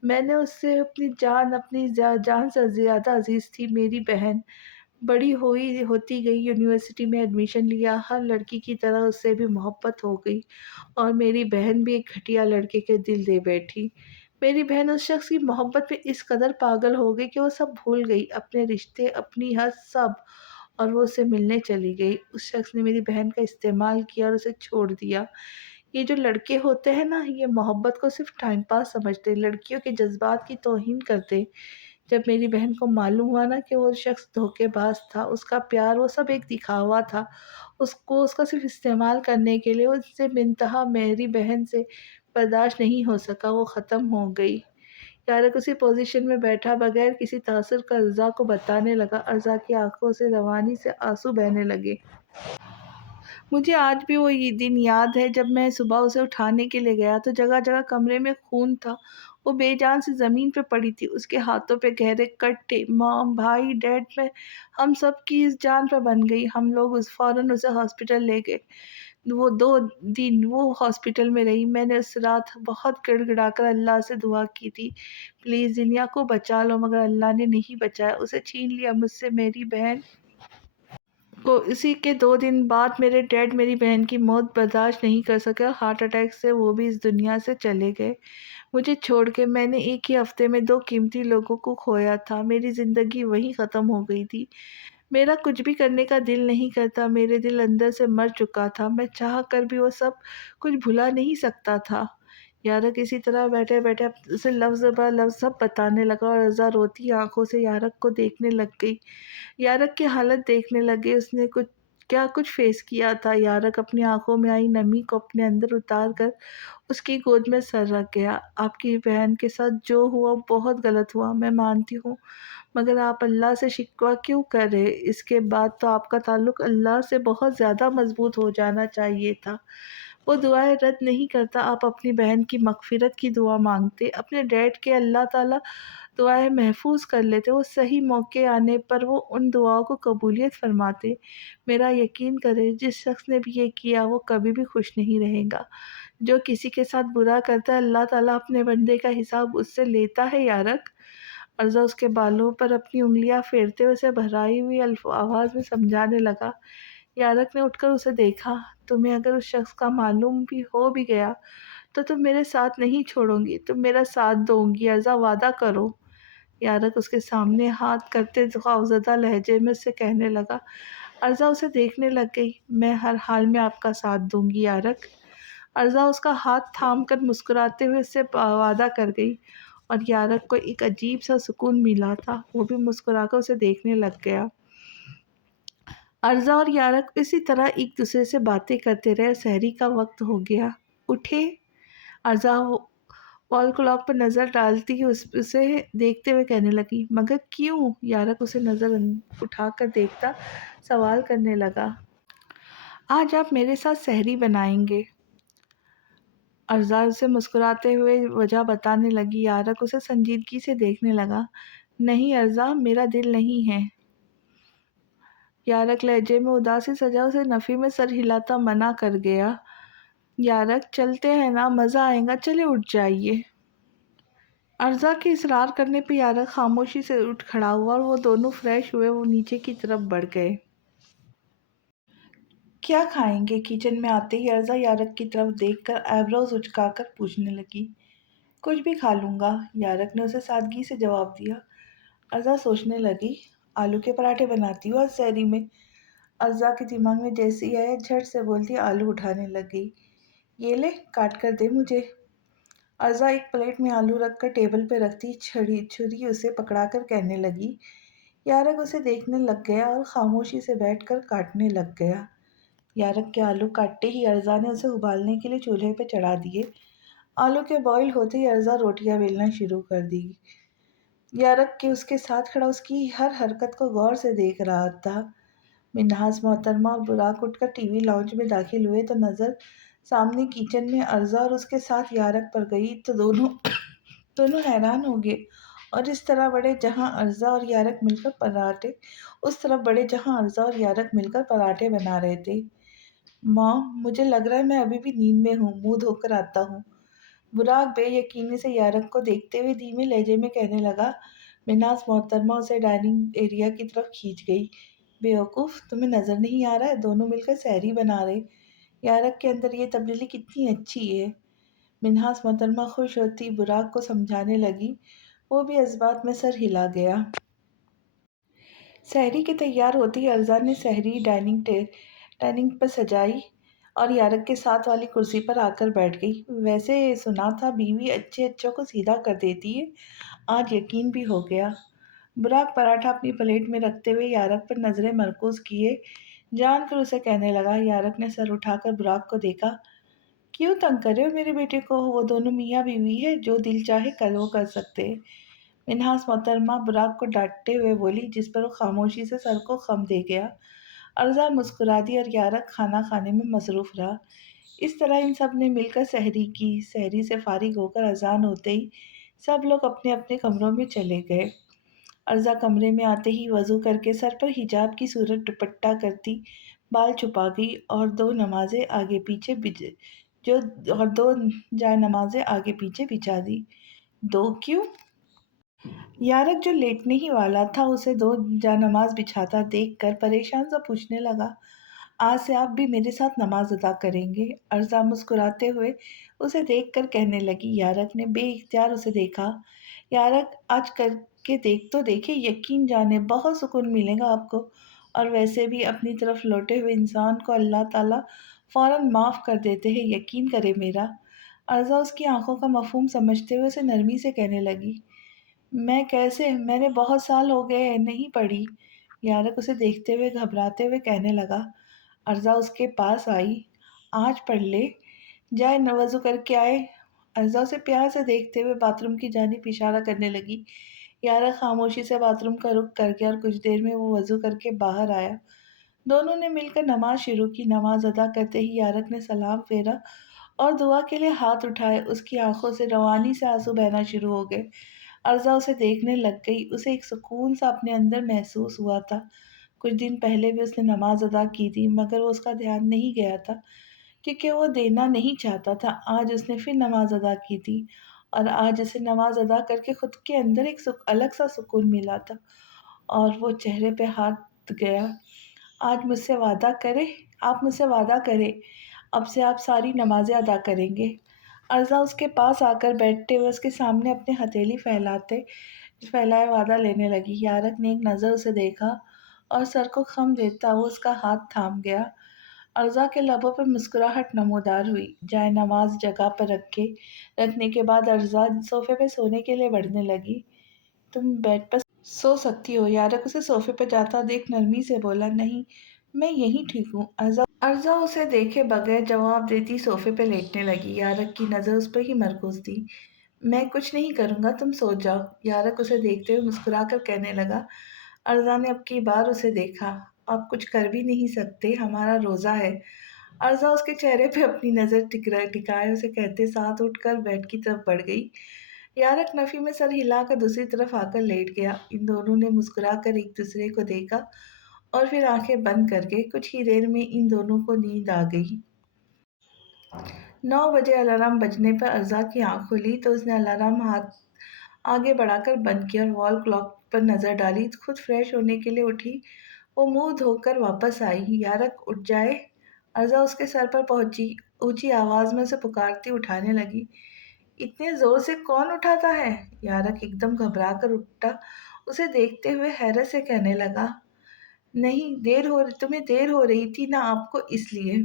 میں نے اس سے، اپنی جان سے زیادہ عزیز تھی میری بہن۔ بڑی ہوتی گئی، یونیورسٹی میں ایڈمیشن لیا، ہر لڑکی کی طرح اس سے بھی محبت ہو گئی، اور میری بہن بھی ایک گھٹیا لڑکے کے دل دے بیٹھی۔ میری بہن اس شخص کی محبت پہ اس قدر پاگل ہو گئی کہ وہ سب بھول گئی، اپنے رشتے، اپنی حد، سب، اور وہ اسے ملنے چلی گئی۔ اس شخص نے میری بہن کا استعمال کیا اور اسے چھوڑ دیا۔ یہ جو لڑکے ہوتے ہیں نا، یہ محبت کو صرف ٹائم پاس سمجھتے، لڑکیوں کے جذبات کی توہین کرتے۔ جب میری بہن کو معلوم ہوا نا کہ وہ شخص دھوکے باز تھا، اس کا پیار وہ سب ایک دکھاوا تھا، اس کا صرف استعمال کرنے کے لیے، اس سے بنتہا میری بہن سے برداشت نہیں ہو سکا، وہ ختم ہو گئی۔ یارق اسی پوزیشن میں بیٹھا بغیر کسی تاثر کا ارزا کو بتانے لگا۔ ارزا کی آنکھوں سے روانی سے آنسو بہنے لگے۔ مجھے آج بھی وہ یہ دن یاد ہے جب میں صبح اسے اٹھانے کے لیے گیا تو جگہ جگہ کمرے میں خون تھا، وہ بے جان سے زمین پہ پڑی تھی، اس کے ہاتھوں پہ گہرے کٹ تھے۔ مام، بھائی، ڈیڈ میں ہم سب کی اس جان پہ بن گئی۔ ہم لوگ فوراً اسے ہاسپٹل لے گئے۔ وہ 2 دن وہ ہاسپٹل میں رہی۔ میں نے اس رات بہت گڑ گڑا کر اللہ سے دعا کی تھی، پلیز دنیا کو بچا لو، مگر اللہ نے نہیں بچایا، اسے چھین لیا مجھ سے، میری بہن کو۔ اسی کے 2 دن بعد میرے ڈیڈ میری بہن کی موت برداشت نہیں کر سکے اور ہارٹ اٹیک سے وہ بھی اس دنیا سے چلے گئے، مجھے چھوڑ کے۔ میں نے ایک ہی ہفتے میں 2 قیمتی لوگوں کو کھویا تھا، میری زندگی وہیں ختم ہو گئی تھی۔ میرا کچھ بھی کرنے کا دل نہیں کرتا، میرے دل اندر سے مر چکا تھا، میں چاہ کر بھی وہ سب کچھ بھلا نہیں سکتا تھا۔ یارق اسی طرح بیٹھے بیٹھے اسے لفظ بہ لفظ سب بتانے لگا، اور رضا روتی آنکھوں سے یارق کو دیکھنے لگ گئی، یارق کی حالت دیکھنے لگے۔ اس نے کچھ فیس کیا تھا۔ یارق اپنی آنکھوں میں آئی نمی کو اپنے اندر اتار کر اس کی گود میں سر رکھ گیا۔ آپ کی بہن کے ساتھ جو ہوا بہت غلط ہوا، میں مانتی ہوں، مگر آپ اللہ سے شکوہ کیوں کر رہے؟ اس کے بعد تو آپ کا تعلق اللہ سے بہت زیادہ مضبوط ہو جانا چاہیے تھا۔ وہ دعائیں رد نہیں کرتا، آپ اپنی بہن کی مغفرت کی دعا مانگتے، اپنے ڈیڈ کے اللہ تعالیٰ دعائیں محفوظ کر لیتے، وہ صحیح موقع آنے پر وہ ان دعاؤں کو قبولیت فرماتے۔ میرا یقین کرے، جس شخص نے بھی یہ کیا وہ کبھی بھی خوش نہیں رہے گا۔ جو کسی کے ساتھ برا کرتا ہے، اللہ تعالیٰ اپنے بندے کا حساب اس سے لیتا ہے یارق۔ ارزا اس کے بالوں پر اپنی انگلیاں پھیرتے ہوئے اسے بھرائی ہوئی آواز میں سمجھانے لگا۔ یارق نے اٹھ کر اسے دیکھا۔ تمہیں اگر اس شخص کا معلوم بھی ہو بھی گیا تو تم میرے ساتھ نہیں چھوڑو گی، تم میرا ساتھ دو گی، ارزا وعدہ کرو۔ یارق اس کے سامنے ہاتھ کرتے خوفزدہ لہجے میں اس سے کہنے لگا۔ ارزا اسے دیکھنے لگ گئی۔ میں ہر حال میں آپ کا ساتھ دوں گی یارق۔ ارزا اس کا ہاتھ تھام کر مسکراتے ہوئے اس سے وعدہ کر گئی، اور یارق کو ایک عجیب سا سکون ملا تھا، وہ بھی مسکرا کر اسے دیکھنے لگ گیا۔ ارزا اور یارق اسی طرح ایک دوسرے سے باتیں کرتے رہے، سحری کا وقت ہو گیا۔ اٹھے؟ ارزا وال کلاک پر نظر ڈالتی اسے دیکھتے ہوئے کہنے لگی۔ مگر کیوں؟ یارق اسے نظر اٹھا کر دیکھتا سوال کرنے لگا۔ آج آپ میرے ساتھ سحری بنائیں گے؟ ارزا اسے مسکراتے ہوئے وجہ بتانے لگی۔ یارق اسے سنجیدگی سے دیکھنے لگا۔ نہیں ارزا، میرا دل نہیں ہے۔ یارق لہجے میں اداسی سجا اسے نفی میں سر ہلاتا منع کر گیا۔ یارق چلتے ہیں نا، مزہ آئے گا، چلے اٹھ جائیے۔ ارزا کے اصرار کرنے پہ یارق خاموشی سے اٹھ کھڑا ہوا، اور وہ دونوں فریش ہوئے وہ نیچے کی طرف بڑھ گئے۔ کیا کھائیں گے؟ کچن میں آتے ہی ارزا یارق کی طرف دیکھ کر آئیبروز اچکا کر پوچھنے لگی۔ کچھ بھی کھا لوں گا، یارق نے اسے سادگی سے جواب دیا۔ ارزا سوچنے لگی، آلو کے پراٹھے بناتی ہوں آج سحری میں؟ ارزا کے دماغ میں جیسے ہی آیا جھٹ سے بولتی آلو اٹھانے لگ گئی۔ یہ لے، کاٹ کر دے مجھے۔ ارزا ایک پلیٹ میں آلو رکھ کر ٹیبل پہ رکھتی چھری اسے پکڑا کر کہنے لگی۔ یارق اسے دیکھنے لگ گیا اور خاموشی سے بیٹھ کر کاٹنے لگ گیا۔ یارق کے آلو کاٹتے ہی ارزا نے اسے ابالنے کے لیے چولہے پہ چڑھا دیے۔ آلو کے بوائل ہوتے ہی ارزا روٹیاں بیلنا شروع کر دی۔ یارق کے اس کے ساتھ کھڑا اس کی ہر حرکت کو غور سے دیکھ رہا تھا۔ मिन्हाज मोहतरमा और बुराक उठकर टीवी लाउंज में दाखिल हुए तो नजर सामने किचन में अर्जा और उसके साथ यारक पर गई तो दोनों दोनों हैरान हो गए। और इस तरह बड़े जहां अर्जा और यारक मिलकर पराठे उस तरफ बड़े जहां अर्जा और यारक मिलकर पराठे बना रहे थे। माँ, मुझे लग रहा है मैं अभी भी नींद में हूँ, मुंह धोकर आता हूँ। बुराक बेयकीनी से यारक को देखते हुए धीमे लहजे में कहने लगा। मिन्हाज मोहतरमा उसे डाइनिंग एरिया की तरफ खींच गई। बेवकूफ़, तुम्हें नजर नहीं आ रहा है, दोनों मिलकर सहरी बना रहे। यारक के अंदर ये तब्दीली कितनी अच्छी है। मिन्हाज मोहतरमा खुश होती बुराक को समझाने लगी। वो भी इस बात में सर हिला गया। सहरी के तैयार होते ही अरज़ा ने सहरी डाइनिंग पर सजाई और यारक के साथ वाली कुर्सी पर आकर बैठ गई। वैसे सुना था बीवी अच्छे अच्छों को सीधा कर देती है, आज यकीन भी हो गया। बुराक पराठा अपनी प्लेट में रखते हुए यारक पर नजरें मरकूज किए जानकर उसे कहने लगा। यारक ने सर उठाकर बुराक को देखा। क्यों तंग कर रहे हो मेरे बेटे को? वो दोनों मियाँ बीवी है, जो दिल चाहे कल वो कर सकते हैं। मिन्हास मोहतरमा बुराक को डांटते हुए बोली, जिस पर वो खामोशी से सर को खम दे गया। अर्जा मुस्कुरा दी और यारक खाना खाने में मसरूफ रहा। इस तरह इन सब ने मिलकर सहरी की। सहरी से फारिग होकर अजान होते ही सब लोग अपने अपने कमरों में चले गए। अर्जा कमरे में आते ही वजू करके सर पर हिजाब की सूरत दुपट्टा करती बाल छुपा गई और दो नमाजें आगे पीछे जो और दो जाय नमाजें आगे पीछे बिछा दी। दो क्यों? यारक जो लेटने ही वाला था उसे दो जानमाज बिछाता देखकर परेशान सा पूछने लगा। आज से आप भी मेरे साथ नमाज अदा करेंगे? अर्जा मुस्कुराते हुए उसे देखकर कहने लगी। यारक ने बेइख्तियार उसे देखा। यारक, आज करके देख तो देखे, यकीन जाने बहुत सुकून मिलेगा आपको। और वैसे भी अपनी तरफ लौटे हुए इंसान को अल्लाह ताला फौरन माफ़ कर देते हैं, यकीन करे मेरा। अर्जा उसकी आंखों का मफहूम समझते हुए उसे नरमी से कहने लगी। मैं कैसे? मैंने बहुत साल हो गए नहीं पढ़ी। यारक उसे देखते हुए घबराते हुए कहने लगा। अर्जा उसके पास आई। आज पढ़ ले, जाए न वज़ू करके आए। अर्जा उसे प्यार से देखते हुए बाथरूम की जानिब इशारा करने लगी। यारक खामोशी से बाथरूम का रुख कर गया और कुछ देर में वो वज़ू करके बाहर आया। दोनों ने मिलकर नमाज शुरू की। नमाज अदा करते ही यारक ने सलाम फेरा और दुआ के लिए हाथ उठाए। उसकी आंखों से रवानी से आंसू बहना शुरू हो गए। अर्जा उसे देखने लग गई। उसे एक सुकून सा अपने अंदर महसूस हुआ था। कुछ दिन पहले भी उसने नमाज अदा की थी, मगर वो उसका ध्यान नहीं गया था क्योंकि वो देना नहीं चाहता था। आज उसने फिर नमाज अदा की थी और आज उसे नमाज अदा करके खुद के अंदर एक अलग सा सुकून मिला था और वो चेहरे पे हाथ गया। आज मुझसे वादा करे, आप मुझसे वादा करें, अब से आप सारी नमाज़ें अदा करेंगे। अर्ज़ा उसके पास आकर बैठते हुए उसके सामने अपनी हथेली फैलाए वादा लेने लगी। यारक ने एक नज़र उसे देखा और सर को खम देता वो उसका हाथ थाम गया। अर्ज़ा के लबों पर मुस्कुराहट नमूदार हुई। जाए नमाज जगह पर रखने के बाद अर्ज़ा सोफे पे सोने के लिए बढ़ने लगी। तुम बेड पर सो सकती हो। यारक उसे सोफे पर जाता देख नरमी से बोला। नहीं, मैं यहीं ठीक हूँ। अर्जा उसे देखे बगैर जवाब देती सोफे पे लेटने लगी। यारक की नज़र उस पर ही मरकूज थी। मैं कुछ नहीं करूँगा, तुम सो जाओ। यारक उसे देखते हुए मुस्कुराकर कहने लगा। अर्जा ने अब की बार उसे देखा। आप कुछ कर भी नहीं सकते, हमारा रोज़ा है। अर्जा उसके चेहरे पे अपनी नज़र टिकाए उसे कहते साथ उठकर बेड की तरफ बढ़ गई। यारक नफ़ी में सर हिलाकर दूसरी तरफ आकर लेट गया। इन दोनों ने मुस्कुराकर एक दूसरे को देखा और फिर आंखें बंद कर गए। कुछ ही देर में इन दोनों को नींद आ गई। 9 बजे अलार्म बजने पर अर्जा की आंख खुली तो उसने अलार्म हाथ आगे बढ़ाकर बंद किया और वॉल क्लॉक पर नज़र डाली। खुद फ्रेश होने के लिए उठी। वो मुंह धोकर वापस आई। यारक, उठ जाए। अर्जा उसके सर पर पहुंची, ऊंची आवाज में उसे पुकारती उठाने लगी। इतने जोर से कौन उठाता है? यारक एकदम घबरा कर उठा। उसे देखते हुए हैरत से कहने लगा। नहीं, तुम्हें देर हो रही थी ना आपको, इसलिए।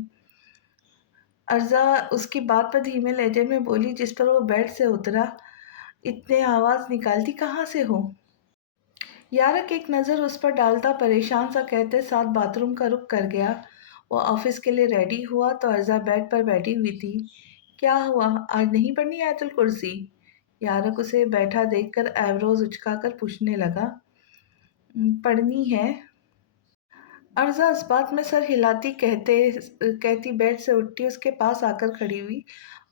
अर्जा उसकी बात पर धीमे लहजे में बोली, जिस पर वो बेड से उतरा। इतने आवाज निकालती कहाँ से हो? यारक एक नज़र उस पर डालता परेशान सा कहते साथ बाथरूम का रुख कर गया। वो ऑफिस के लिए रेडी हुआ तो अर्जा बेड पर बैठी हुई थी। क्या हुआ, आज नहीं पढ़नी आयतुल कुर्सी? यारक उसे बैठा देखकर एब्रोज उचकाकर पूछने लगा। पढ़नी है। अर्ज़ा इस बात में सर हिलाती कहती बेड से उठती, उसके पास आकर खड़ी हुई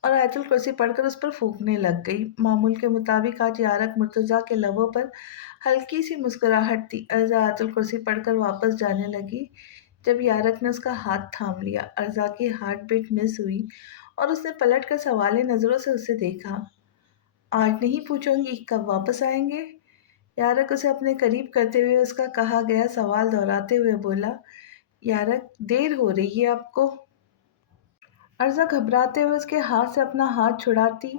और आयतुल कुर्सी पढ़कर उस पर फूंकने लग गई। मामूल के मुताबिक आज यारक मुर्तज़ा के लबों पर हल्की सी मुस्कुराहट थी। अर्ज़ा आयतुल कुर्सी पढ़कर वापस जाने लगी जब यारक ने उसका हाथ थाम लिया। अर्ज़ा की हार्ट बीट मिस हुई और उसने पलट कर सवाले नज़रों से उसे देखा। आज नहीं पूछूंगी कब वापस आएंगे? यारक उसे अपने करीब करते हुए उसका कहा गया सवाल दोहराते हुए बोला, यारक देर हो रही है आपको? अर्ज़ा घबराते हुए उसके हाथ से अपना हाथ छुड़ाती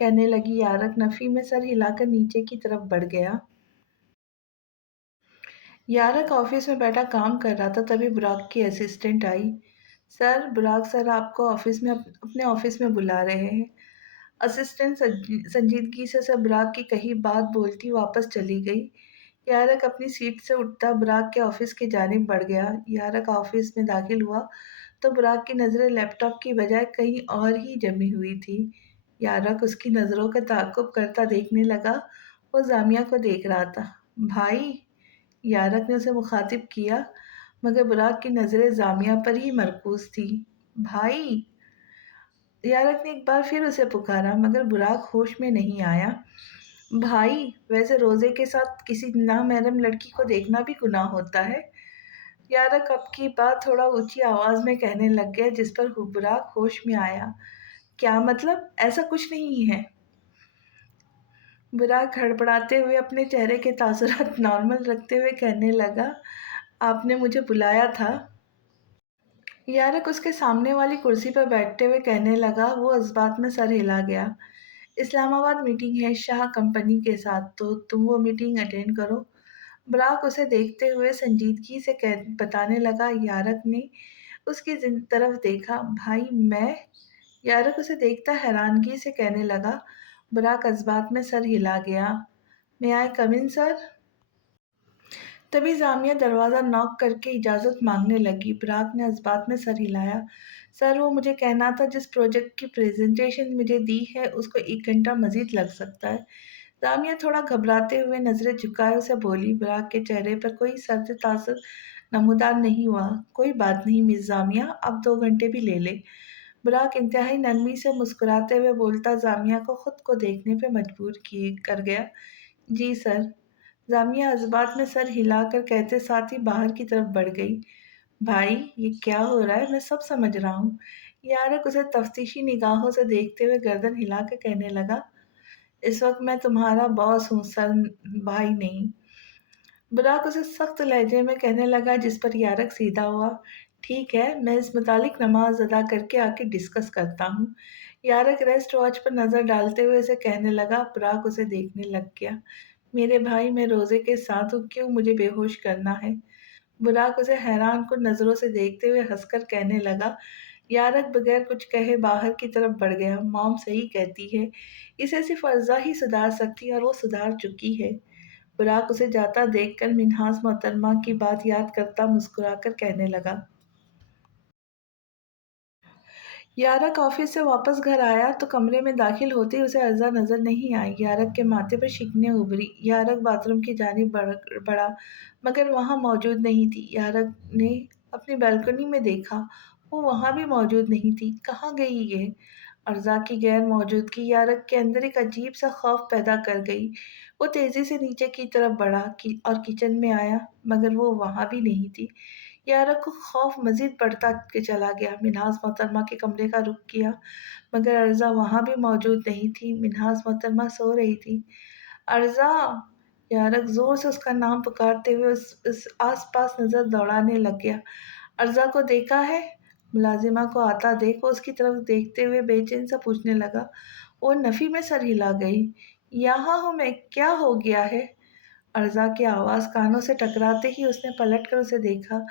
कहने लगी। यारक नफ़ी में सर हिलाकर नीचे की तरफ बढ़ गया। यारक ऑफिस में बैठा काम कर रहा था, तभी बुराक की असिस्टेंट आई। सर, बुराक सर आपको अपने ऑफिस में बुला रहे हैं। असिस्टेंट संजीदगी से बुराक की कही बात बोलती वापस चली गई। यारक अपनी सीट से उठता बुराक के ऑफिस की जानिब बढ़ गया। यारक ऑफिस में दाखिल हुआ तो बुराक की नज़रें लैपटॉप की बजाय कहीं और ही जमी हुई थी। यारक उसकी नज़रों का ताक़ुब करता देखने लगा। वो जामिया को देख रहा था। भाई, यारक ने उसे मुखातिब किया, मगर बुराक की नज़रें जामिया पर ही मरकूज़ थी। भाई, यारक ने एक बार फिर उसे पुकारा, मगर बुराक होश में नहीं आया। भाई, वैसे रोज़े के साथ किसी नामहरम लड़की को देखना भी गुनाह होता है। यारक अब की बात थोड़ा ऊंची आवाज़ में कहने लग गया, जिस पर बुराक होश में आया। क्या मतलब? ऐसा कुछ नहीं है। बुराक हड़बड़ाते हुए अपने चेहरे के तासुरात नॉर्मल रखते हुए कहने लगा, आपने मुझे बुलाया था। यारक उसके सामने वाली कुर्सी पर बैठते हुए कहने लगा। वो इस बात में सर हिला गया। इस्लामाबाद मीटिंग है शाह कंपनी के साथ, तो तुम वो मीटिंग अटेंड करो। बुराक उसे देखते हुए संजीदगी से बताने लगा। यारक ने उसकी तरफ देखा। भाई मैं? यारक उसे देखता हैरानगी से कहने लगा। बुराक इस बात में सर हिला गया। मैं आई कम इन सर? तभी जामिया दरवाज़ा नॉक करके इजाज़त मांगने लगी। बुराक ने इस बात में सर हिलाया। सर, वो मुझे कहना था जिस प्रोजेक्ट की प्रेजेंटेशन मुझे दी है उसको 1 घंटा मज़ीद लग सकता है। जामिया थोड़ा घबराते हुए नज़रें झुकाए उसे बोली। बुराक के चेहरे पर कोई सर्द तासर नमूदार नहीं हुआ। कोई बात नहीं मिस जामिया, अब 2 घंटे भी ले ले। बुराक इंतहाई नरमी से मुस्कुराते हुए बोलता जामिया को खुद को देखने पे मजबूर किए कर गया। जी सर। जामिया इस में सर हिलाकर कहते साथ ही बाहर की तरफ बढ़ गई। भाई, ये क्या हो रहा है? मैं सब समझ रहा हूँ। यारक उसे तफ्तीशी निगाहों से देखते हुए गर्दन हिला के कहने लगा, इस वक्त मैं तुम्हारा बॉस हूँ सर, भाई नहीं। बुराक उसे सख्त लहजे में कहने लगा, जिस पर यारक सीधा हुआ। ठीक है, मैं इस मुतालिक नमाज अदा करके आके डिस्कस करता हूँ। यारक रेस्ट वॉच पर नज़र डालते हुए उसे कहने लगा। बुराक उसे देखने लग गया। मेरे भाई, मैं रोज़े के साथ हूँ, क्यों मुझे बेहोश करना है? बुराक उसे हैरान कुन नज़रों से देखते हुए हंसकर कहने लगा। यारक बगैर कुछ कहे बाहर की तरफ बढ़ गया। मॉम सही कहती है, इसे सिर्फ अर्ज़ा ही सुधार सकती है और वो सुधार चुकी है। बुराक उसे जाता देखकर मिन्हाज मोहतरमा की बात याद करता मुस्कुराकर कहने लगा। यारक ऑफिस से वापस घर आया तो कमरे में दाखिल होते ही उसे अर्जा नजर नहीं आई। यारक के माथे पर शिकने उभरी। यारक बाथरूम की जानिब बढ़ा, मगर वहां मौजूद नहीं थी। यारक ने अपनी बालकनी में देखा, वो वहां भी मौजूद नहीं थी। कहाँ गई ये? अर्जा की गैर मौजूदगी यारक के अंदर एक अजीब सा खौफ पैदा कर गई। वो तेजी से नीचे की तरफ बढ़ा और किचन में आया, मगर वो वहां भी नहीं थी। यारक को खौफ मज़ीद बढ़ता के चला गया। मिन्हाज मोहतरमा के कमरे का रुख किया, मगर अर्ज़ा वहाँ भी मौजूद नहीं थी। मिन्हाज मोहतरमा सो रही थी। अर्ज़ा! यारक ज़ोर से उसका नाम पुकारते हुए उस आस-पास नज़र दौड़ाने लग गया। अर्ज़ा को देखा है? मुलाजिमा को आता देख वो उसकी तरफ देखते हुए बेचैन सा पूछने लगा। वो नफ़ी में सर हिला गई। यहाँ हूँ मैं, क्या हो गया है? अर्ज़ा की आवाज़ कानों से टकराते ही उसने पलटकर उसे देखा।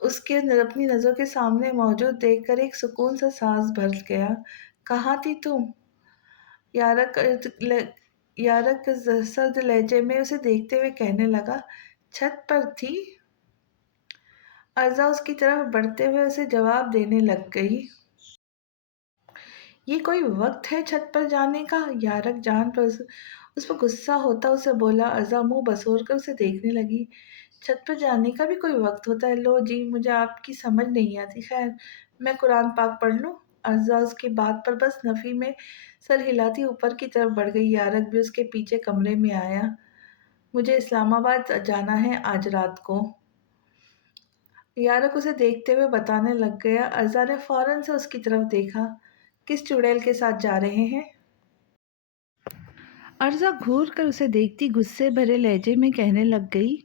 उसके अपनी नज़रों के सामने मौजूद देखकर एक सुकून सा सांस भर गया। कहाँ थी तुम? यारक ल यारक सर्द लहजे में उसे देखते हुए कहने लगा, छत पर थी। अर्ज़ा उसकी तरफ बढ़ते हुए उसे जवाब देने लग गई। ये कोई वक्त है छत पर जाने का? यारक जान पर उस पर गुस्सा होता उसे बोला। अर्ज़ा मुंह बसोर कर उसे देखने लगी। छत पर जाने का भी कोई वक्त होता है? लो जी, मुझे आपकी समझ नहीं आती। खैर, मैं कुरान पाक पढ़ लूँ? अर्ज़ा उसकी बात पर बस नफ़ी में सर हिलाती ऊपर की तरफ बढ़ गई। यारक भी उसके पीछे कमरे में आया। मुझे इस्लामाबाद जाना है आज रात को। यारक उसे देखते हुए बताने लग गया। अर्ज़ा ने फ़ौरन से उसकी तरफ देखा। किस चुड़ैल के साथ जा रहे हैं? अर्ज़ा घूर कर उसे देखती गुस्से भरे लहजे में कहने लग गई,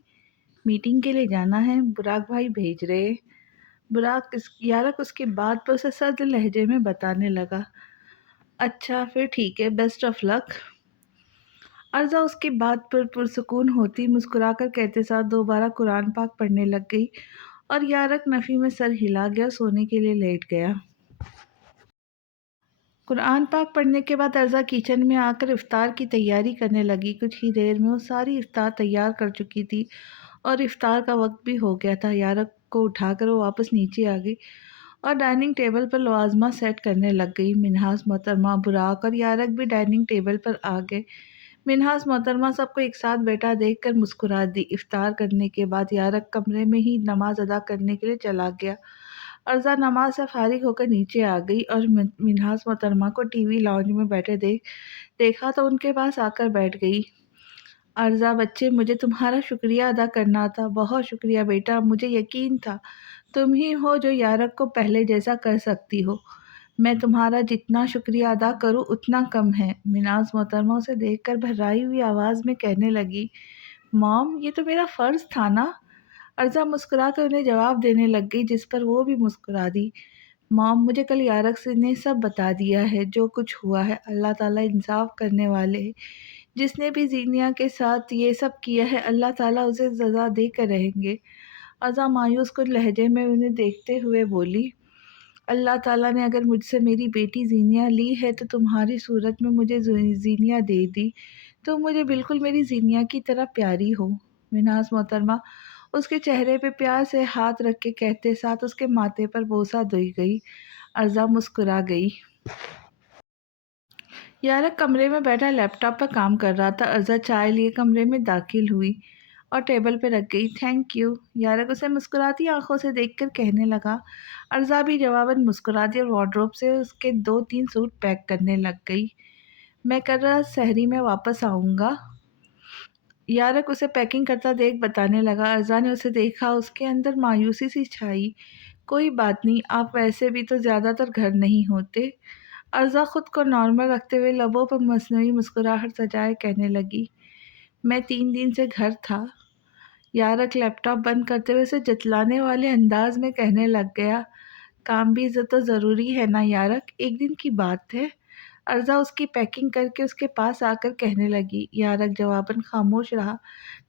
मीटिंग के लिए जाना है, बुराक भाई भेज रहे। यारक उसकी बात पर उसे सर्द लहजे में बताने लगा। अच्छा फिर ठीक है, बेस्ट ऑफ लक। अर्ज़ा उसकी बात पर पुरसुकून होती मुस्कुराकर कहते साथ दोबारा कुरान पाक पढ़ने लग गई और यारक नफ़ी में सर हिला गया, सोने के लिए लेट गया। कुरान पाक पढ़ने के बाद अर्ज़ा किचन में आकर इफ्तार की तैयारी करने लगी। कुछ ही देर में वो सारी इफ्तार तैयार कर चुकी थी और इफ्तार का वक्त भी हो गया था। यारक को उठाकर वो वापस नीचे आ गई और डाइनिंग टेबल पर लवाजमा सेट करने लग गई। मिन्हास मोहतरमा, बुराक और यारक भी डाइनिंग टेबल पर आ गए। मिन्हास मोहतरमा सबको एक साथ बैठा देखकर मुस्कुरा दी। इफ्तार करने के बाद यारक कमरे में ही नमाज अदा करने के लिए चला गया। अर्ज़ा नमाज से फारिग होकर नीचे आ गई और मिन्हास मोहतरमा को टीवी लाउंज में बैठे देखा तो उनके पास आकर बैठ गई। अर्ज़ा बच्चे, मुझे तुम्हारा शुक्रिया अदा करना था। बहुत शुक्रिया बेटा, मुझे यकीन था तुम ही हो जो यारक को पहले जैसा कर सकती हो। मैं तुम्हारा जितना शुक्रिया अदा करूं उतना कम है। मिनाज मोहतरमा उसे देखकर भर्राई हुई आवाज़ में कहने लगी, मॉम ये तो मेरा फ़र्ज़ था ना। अर्ज़ा मुस्कुरा कर उन्हें जवाब देने लग गई, जिस पर वो भी मुस्कुरा दी। मॉम, मुझे कल यारक से ने सब बता दिया है जो कुछ हुआ है। अल्लाह ताला इंसाफ करने वाले है। जिसने भी जीनिया के साथ ये सब किया है अल्लाह ताला उसे सज़ा देकर रहेंगे। अर्ज़ा मायूस कुछ लहजे में उन्हें देखते हुए बोली, अल्लाह ताला ने अगर मुझसे मेरी बेटी ज़ीनिया ली है तो तुम्हारी सूरत में मुझे ज़ीनिया दे दी। तुम मुझे बिल्कुल मेरी ज़ीनिया की तरह प्यारी हो। मिन्हास मोहतरमा उसके चेहरे पे प्यार से हाथ रख के कहते साथ उसके माथे पर बोसा दे गई। अर्ज़ा मुस्कुरा गई। यारक कमरे में बैठा लैपटॉप पर काम कर रहा था। अर्ज़ा चाय लिए कमरे में दाखिल हुई और टेबल पर रख गई। Thank you. यारक उसे मुस्कुराती आंखों से देखकर कहने लगा। अर्ज़ा भी जवाबन मुस्कुरा दी और वार्डरोब से उसके 2-3 सूट पैक करने लग गई। मैं कल सहरी में वापस आऊँगा। यारक उसे पैकिंग करता देख बताने लगा। अर्ज़ा ने उसे देखा, उसके अंदर मायूसी सी छाई। कोई बात नहीं, आप वैसे भी तो ज़्यादातर घर नहीं होते। अर्ज़ा ख़ुद को नॉर्मल रखते हुए लबों पर मसनूई मुस्कुराहट सजाए कहने लगी, मैं 3 दिन से घर था। यारक लैपटॉप बंद करते हुए उसे जतलाने वाले अंदाज में कहने लग गया, काम भी तो ज़रूरी है ना यारक, एक दिन की बात है। अर्ज़ा उसकी पैकिंग करके उसके पास आकर कहने लगी। यारक जवाबन खामोश रहा।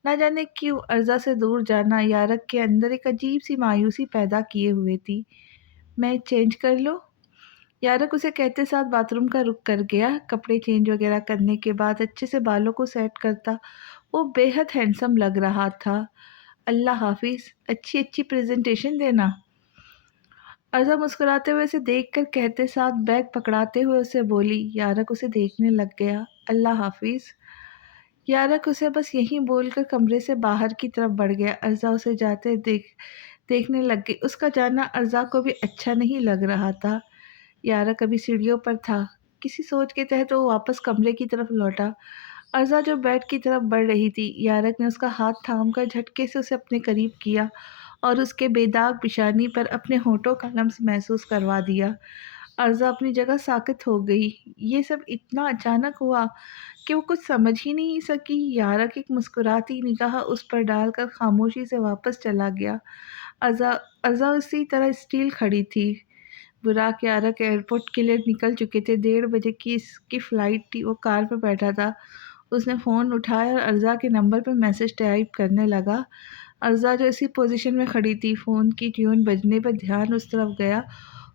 ना जाने क्यों अर्ज़ा से दूर जाना यारक के अंदर एक अजीब सी मायूसी पैदा किए हुए थी। मैं चेंज कर लूँ? यारक उसे कहते साथ बाथरूम का रुख कर गया। कपड़े चेंज वगैरह करने के बाद अच्छे से बालों को सेट करता वो बेहद हैंडसम लग रहा था। अल्लाह हाफिज़, अच्छी अच्छी प्रेजेंटेशन देना। अर्ज़ा मुस्कुराते हुए उसे देखकर कहते साथ बैग पकड़ाते हुए उसे बोली। यारक उसे देखने लग गया। अल्लाह हाफिज़। यारक उसे बस यहीं बोलकर कमरे से बाहर की तरफ बढ़ गया। अर्ज़ा उसे जाते देखने लग गई। उसका जाना अर्ज़ा को भी अच्छा नहीं लग रहा था। यारक अभी सीढ़ियों पर था। किसी सोच के तहत वो वापस कमरे की तरफ लौटा। अर्ज़ा जो बेड की तरफ बढ़ रही थी, यारक ने उसका हाथ थामकर झटके से उसे अपने करीब किया और उसके बेदाग पेशानी पर अपने होठों का लम्स महसूस करवा दिया। अर्ज़ा अपनी जगह साकित हो गई। ये सब इतना अचानक हुआ कि वो कुछ समझ ही नहीं सकी। यारक एक मुस्कुराती निगाह उस पर डालकर खामोशी से वापस चला गया। अर्ज़ा अर्ज़ा उसी तरह स्टील खड़ी थी। बुराक यारक एयरपोर्ट के लिए निकल चुके थे। 1:30 बजे की इसकी फ़्लाइट थी। वो कार पर बैठा था। उसने फ़ोन उठाया और अर्ज़ा के नंबर पर मैसेज टाइप करने लगा। अर्ज़ा जो इसी पोजीशन में खड़ी थी, फ़ोन की ट्यून बजने पर ध्यान उस तरफ गया।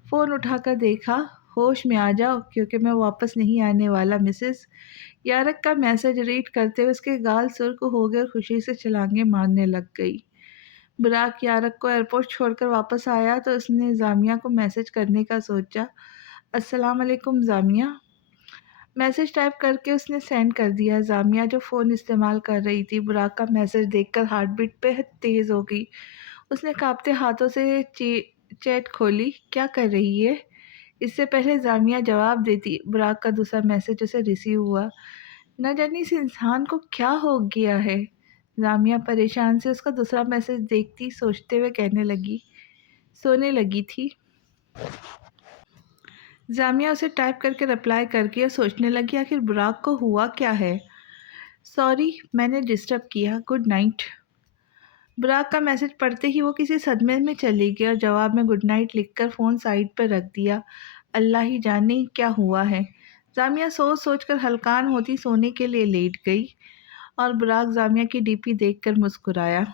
फ़ोन उठाकर देखा, होश में आ जाओ क्योंकि मैं वापस नहीं आने वाला मिसेस। यारक का मैसेज रीड करते हुए उसके गाल सुर्ख हो गए और खुशी से छलांगे मारने लग गई। बुराक यारक को एयरपोर्ट छोड़कर वापस आया तो उसने ज़ामिया को मैसेज करने का सोचा। अस्सलाम वालेकुम ज़ामिया। मैसेज टाइप करके उसने सेंड कर दिया। जामिया जो फ़ोन इस्तेमाल कर रही थी, बुराक का मैसेज देखकर हार्ट बीट बेहद तेज़ हो गई। उसने काँपते हाथों से चैट खोली। क्या कर रही है? इससे पहले जामिया जवाब देती, बुराक का दूसरा मैसेज उसे रिसीव हुआ। न जाने इस इंसान को क्या हो गया है? जामिया परेशान से उसका दूसरा मैसेज देखती, सोचते हुए कहने लगी, सोने लगी थी। जामिया उसे टाइप करके रिप्लाई करके और सोचने लगी, आखिर बुराक को हुआ क्या है। सॉरी, मैंने डिस्टर्ब किया, गुड नाइट। बुराक का मैसेज पढ़ते ही वो किसी सदमे में चली गई और जवाब में गुड नाइट लिखकर फ़ोन साइड पर रख दिया। अल्लाह ही जाने क्या हुआ है। जामिया सोच सोच कर हलकान होती सोने के लिए लेट गई और बुराक जामिया की डीपी देखकर मुस्कुराया।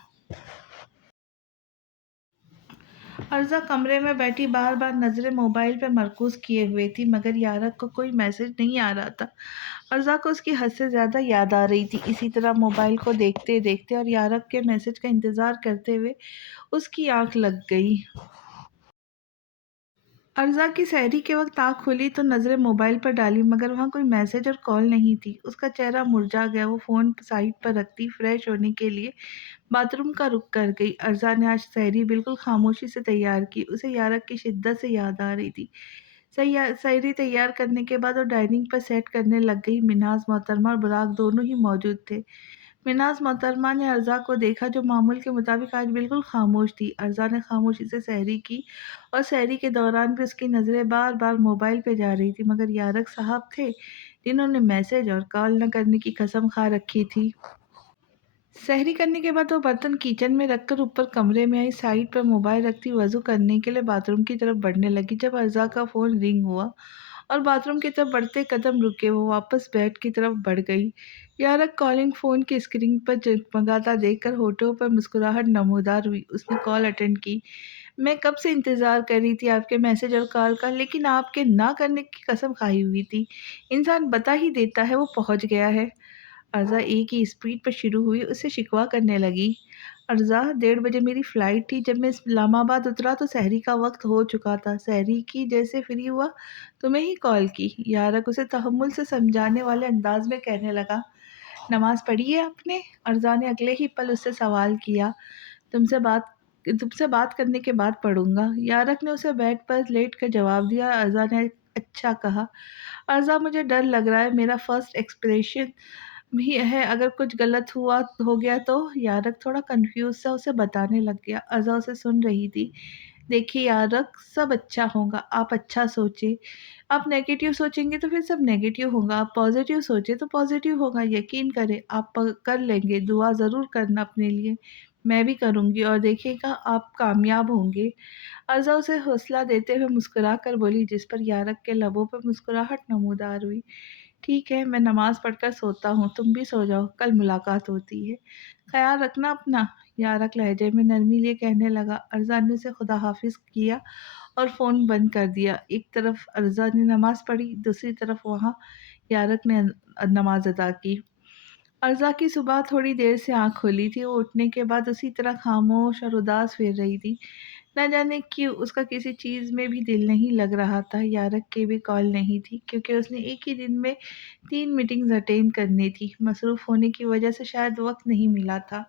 अर्ज़ा कमरे में बैठी बार बार नज़रें मोबाइल पर मरकूज़ किए हुए थी, मगर यारक को कोई मैसेज नहीं आ रहा था। अर्ज़ा को उसकी हद से ज़्यादा याद आ रही थी। इसी तरह मोबाइल को देखते देखते और यारक के मैसेज का इंतज़ार करते हुए उसकी आंख लग गई। अर्ज़ा की सहरी के वक्त आँख खुली तो नज़रें मोबाइल पर डाली, मगर वहाँ कोई मैसेज और कॉल नहीं थी। उसका चेहरा मुरझा गया। वो फ़ोन साइड पर रखती फ्रेश होने के लिए बाथरूम का रुख कर गई। अर्ज़ा ने आज सहरी बिल्कुल खामोशी से तैयार की। उसे यारक की शिद्दत से याद आ रही थी। सहरी तैयार करने के बाद वो डाइनिंग पर सेट करने लग गई। मिन्हाज मोहतरमा और बुराक दोनों ही मौजूद थे। मिन्हाज मोहतरमा ने अर्ज़ा को देखा, जो मामूल के मुताबिक आज बिल्कुल खामोश थी। अर्ज़ा ने खामोशी से सहरी की और सहरी के दौरान भी उसकी नज़रें बार बार मोबाइल पे जा रही थी, मगर यारक साहब थे जिन्होंने मैसेज और कॉल न करने की कसम खा रखी थी। सहरी करने के बाद वो बर्तन किचन में रखकर ऊपर कमरे में आई। साइड पर मोबाइल रखती वज़ू करने के लिए बाथरूम की तरफ बढ़ने लगी, जब अर्ज़ा का फ़ोन रिंग हुआ और बाथरूम की तरफ बढ़ते कदम रुके। वो वापस बेड की तरफ बढ़ गई। यारक कॉलिंग फ़ोन की स्क्रीन पर जगमगाता देखकर होठों पर मुस्कुराहट नमूदार हुई। उसने कॉल अटेंड की। मैं कब से इंतज़ार कर रही थी आपके मैसेज और कॉल का, लेकिन आपके ना करने की कसम खाई हुई थी। इंसान बता ही देता है वो पहुँच गया है। अर्ज़ा एक ही स्पीड पर शुरू हुई, उससे शिकवा करने लगी। अर्ज़ा, 1:30 मेरी फ़्लाइट थी। जब मैं इस्लामाबाद उतरा तो सहरी का वक्त हो चुका था। सहरी की जैसे फ्री हुआ तुम्हें ही कॉल की। यारक उसे तहम्मुल से समझाने वाले अंदाज में कहने लगा। नमाज पढ़ी है आपने? अर्ज़ा ने अगले ही पल उससे सवाल किया। तुमसे बात तुमसे बात करने के बाद पढ़ूंगा। यारक ने उसे बेड पर लेट कर जवाब दिया। अर्ज़ा ने अच्छा कहा। अर्ज़ा, मुझे डर लग रहा है। मेरा फर्स्ट एक्सप्रेशन भी है, अगर कुछ गलत हुआ हो गया तो। यारक थोड़ा कंफ्यूज सा उसे बताने लग गया। अज़ा उसे सुन रही थी। देखिए यारक, सब अच्छा होगा। आप अच्छा सोचे। आप नेगेटिव सोचेंगे तो फिर सब नेगेटिव होगा। आप पॉजिटिव सोचे तो पॉजिटिव होगा। यकीन करें, आप कर लेंगे। दुआ ज़रूर करना अपने लिए। मैं भी करूँगी और देखिएगा आप कामयाब होंगे। अज़ा उसे हौसला देते हुए मुस्कुरा कर बोली, जिस पर यारक के लबों पर मुस्कुराहट नमूदार हुई। ठीक है, मैं नमाज़ पढ़कर सोता हूँ, तुम भी सो जाओ, कल मुलाकात होती है। ख़्याल रखना अपना। यारक लहजे में नरमी लिए कहने लगा। अर्ज़ा ने उसे खुदा हाफ़िज़ किया और फ़ोन बंद कर दिया। एक तरफ अर्ज़ा ने नमाज़ पढ़ी, दूसरी तरफ वहाँ यारक ने नमाज़ अदा की। अर्ज़ा की सुबह थोड़ी देर से आँख खुली थी। वो उठने के बाद उसी तरह खामोश और उदास फिर रही थी। न जाने क्यों उसका किसी चीज़ में भी दिल नहीं लग रहा था। यारक की भी कॉल नहीं थी, क्योंकि उसने एक ही दिन में 3 मीटिंग्स अटेंड करनी थी। मसरूफ़ होने की वजह से शायद वक़्त नहीं मिला था।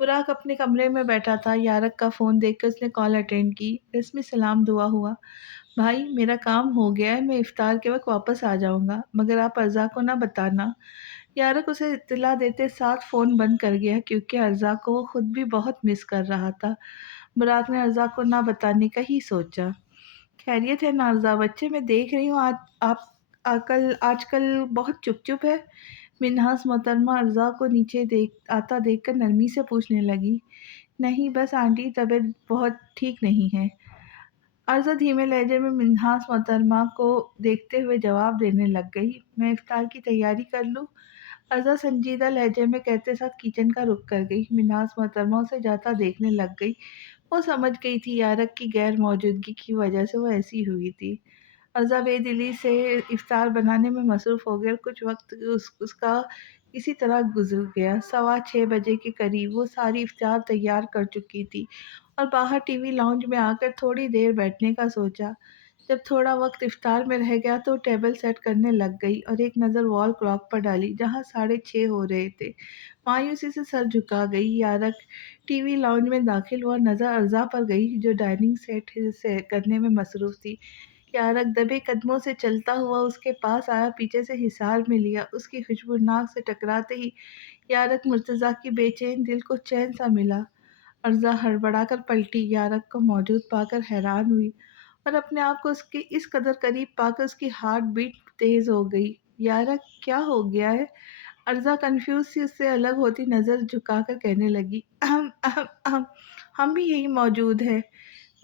बुराक अपने कमरे में बैठा था। यारक का फ़ोन देखकर उसने कॉल अटेंड की। रस्मी सलाम दुआ हुआ। भाई, मेरा काम हो गया है, मैं इफ्तार के वक़्त वापस आ जाऊँगा, मगर आप अर्ज़ा को ना बताना। यारक उसे इत्तला देते साथ फ़ोन बंद कर गया, क्योंकि अर्ज़ा को वो खुद भी बहुत मिस कर रहा था। बुराक ने अर्ज़ा को ना बताने का ही सोचा। खैरियत है ना अर्ज़ा बच्चे? मैं देख रही हूँ आज आप आकल आजकल बहुत चुप-चुप है। मिन्हास मोहतरमा अर्ज़ा को नीचे देखकर नरमी से पूछने लगी। नहीं, बस आंटी तबीयत बहुत ठीक नहीं है। अर्ज़ा धीमे लहजे में मिन्हास मोहतरमा को देखते हुए जवाब देने लग गई। मैं इफ्तार की तैयारी कर लूँ? अर्ज़ा संजीदा लहजे में कहते साथ किचन का रुख कर गई। मिन्हास मोहतरमा उसे जाता देखने लग गई। वो समझ गई थी यारक की गैर मौजूदगी की वजह से वो ऐसी हुई थी। अर्ज़ा बेदिली से इफ्तार बनाने में मसरूफ़ हो गई और कुछ वक़्त उसका इसी तरह गुज़र गया। 6:15 बजे के करीब वो सारी इफ्तार तैयार कर चुकी थी और बाहर टीवी लाउंज में आकर थोड़ी देर बैठने का सोचा। जब थोड़ा वक्त इफ्तार में रह गया तो टेबल सेट करने लग गई और एक नज़र वॉल क्लॉक पर डाली जहाँ 6:30 हो रहे थे। मायूसी से सर झुका गई। यारक टीवी लाउंज में दाखिल हुआ, नज़र अर्जा पर गई जो डाइनिंग सेट से करने में मसरूफ थी। यारक दबे कदमों से चलता हुआ उसके पास आया, पीछे से हिसार में लिया। उसकी खुशबू नाक से टकराते ही यारक मुर्तज़ा की बेचैन दिल को चैन सा मिला। अर्जा हड़बड़ाकर पलटी, यारक को मौजूद पाकर हैरान हुई और अपने आप को उसके इस कदर करीब पाकर उसकी हार्ट बीट तेज हो गई। यारक क्या हो गया है? अर्जा कंफ्यूज सी उससे अलग होती नजर झुकाकर कहने लगी, हम भी यही मौजूद है।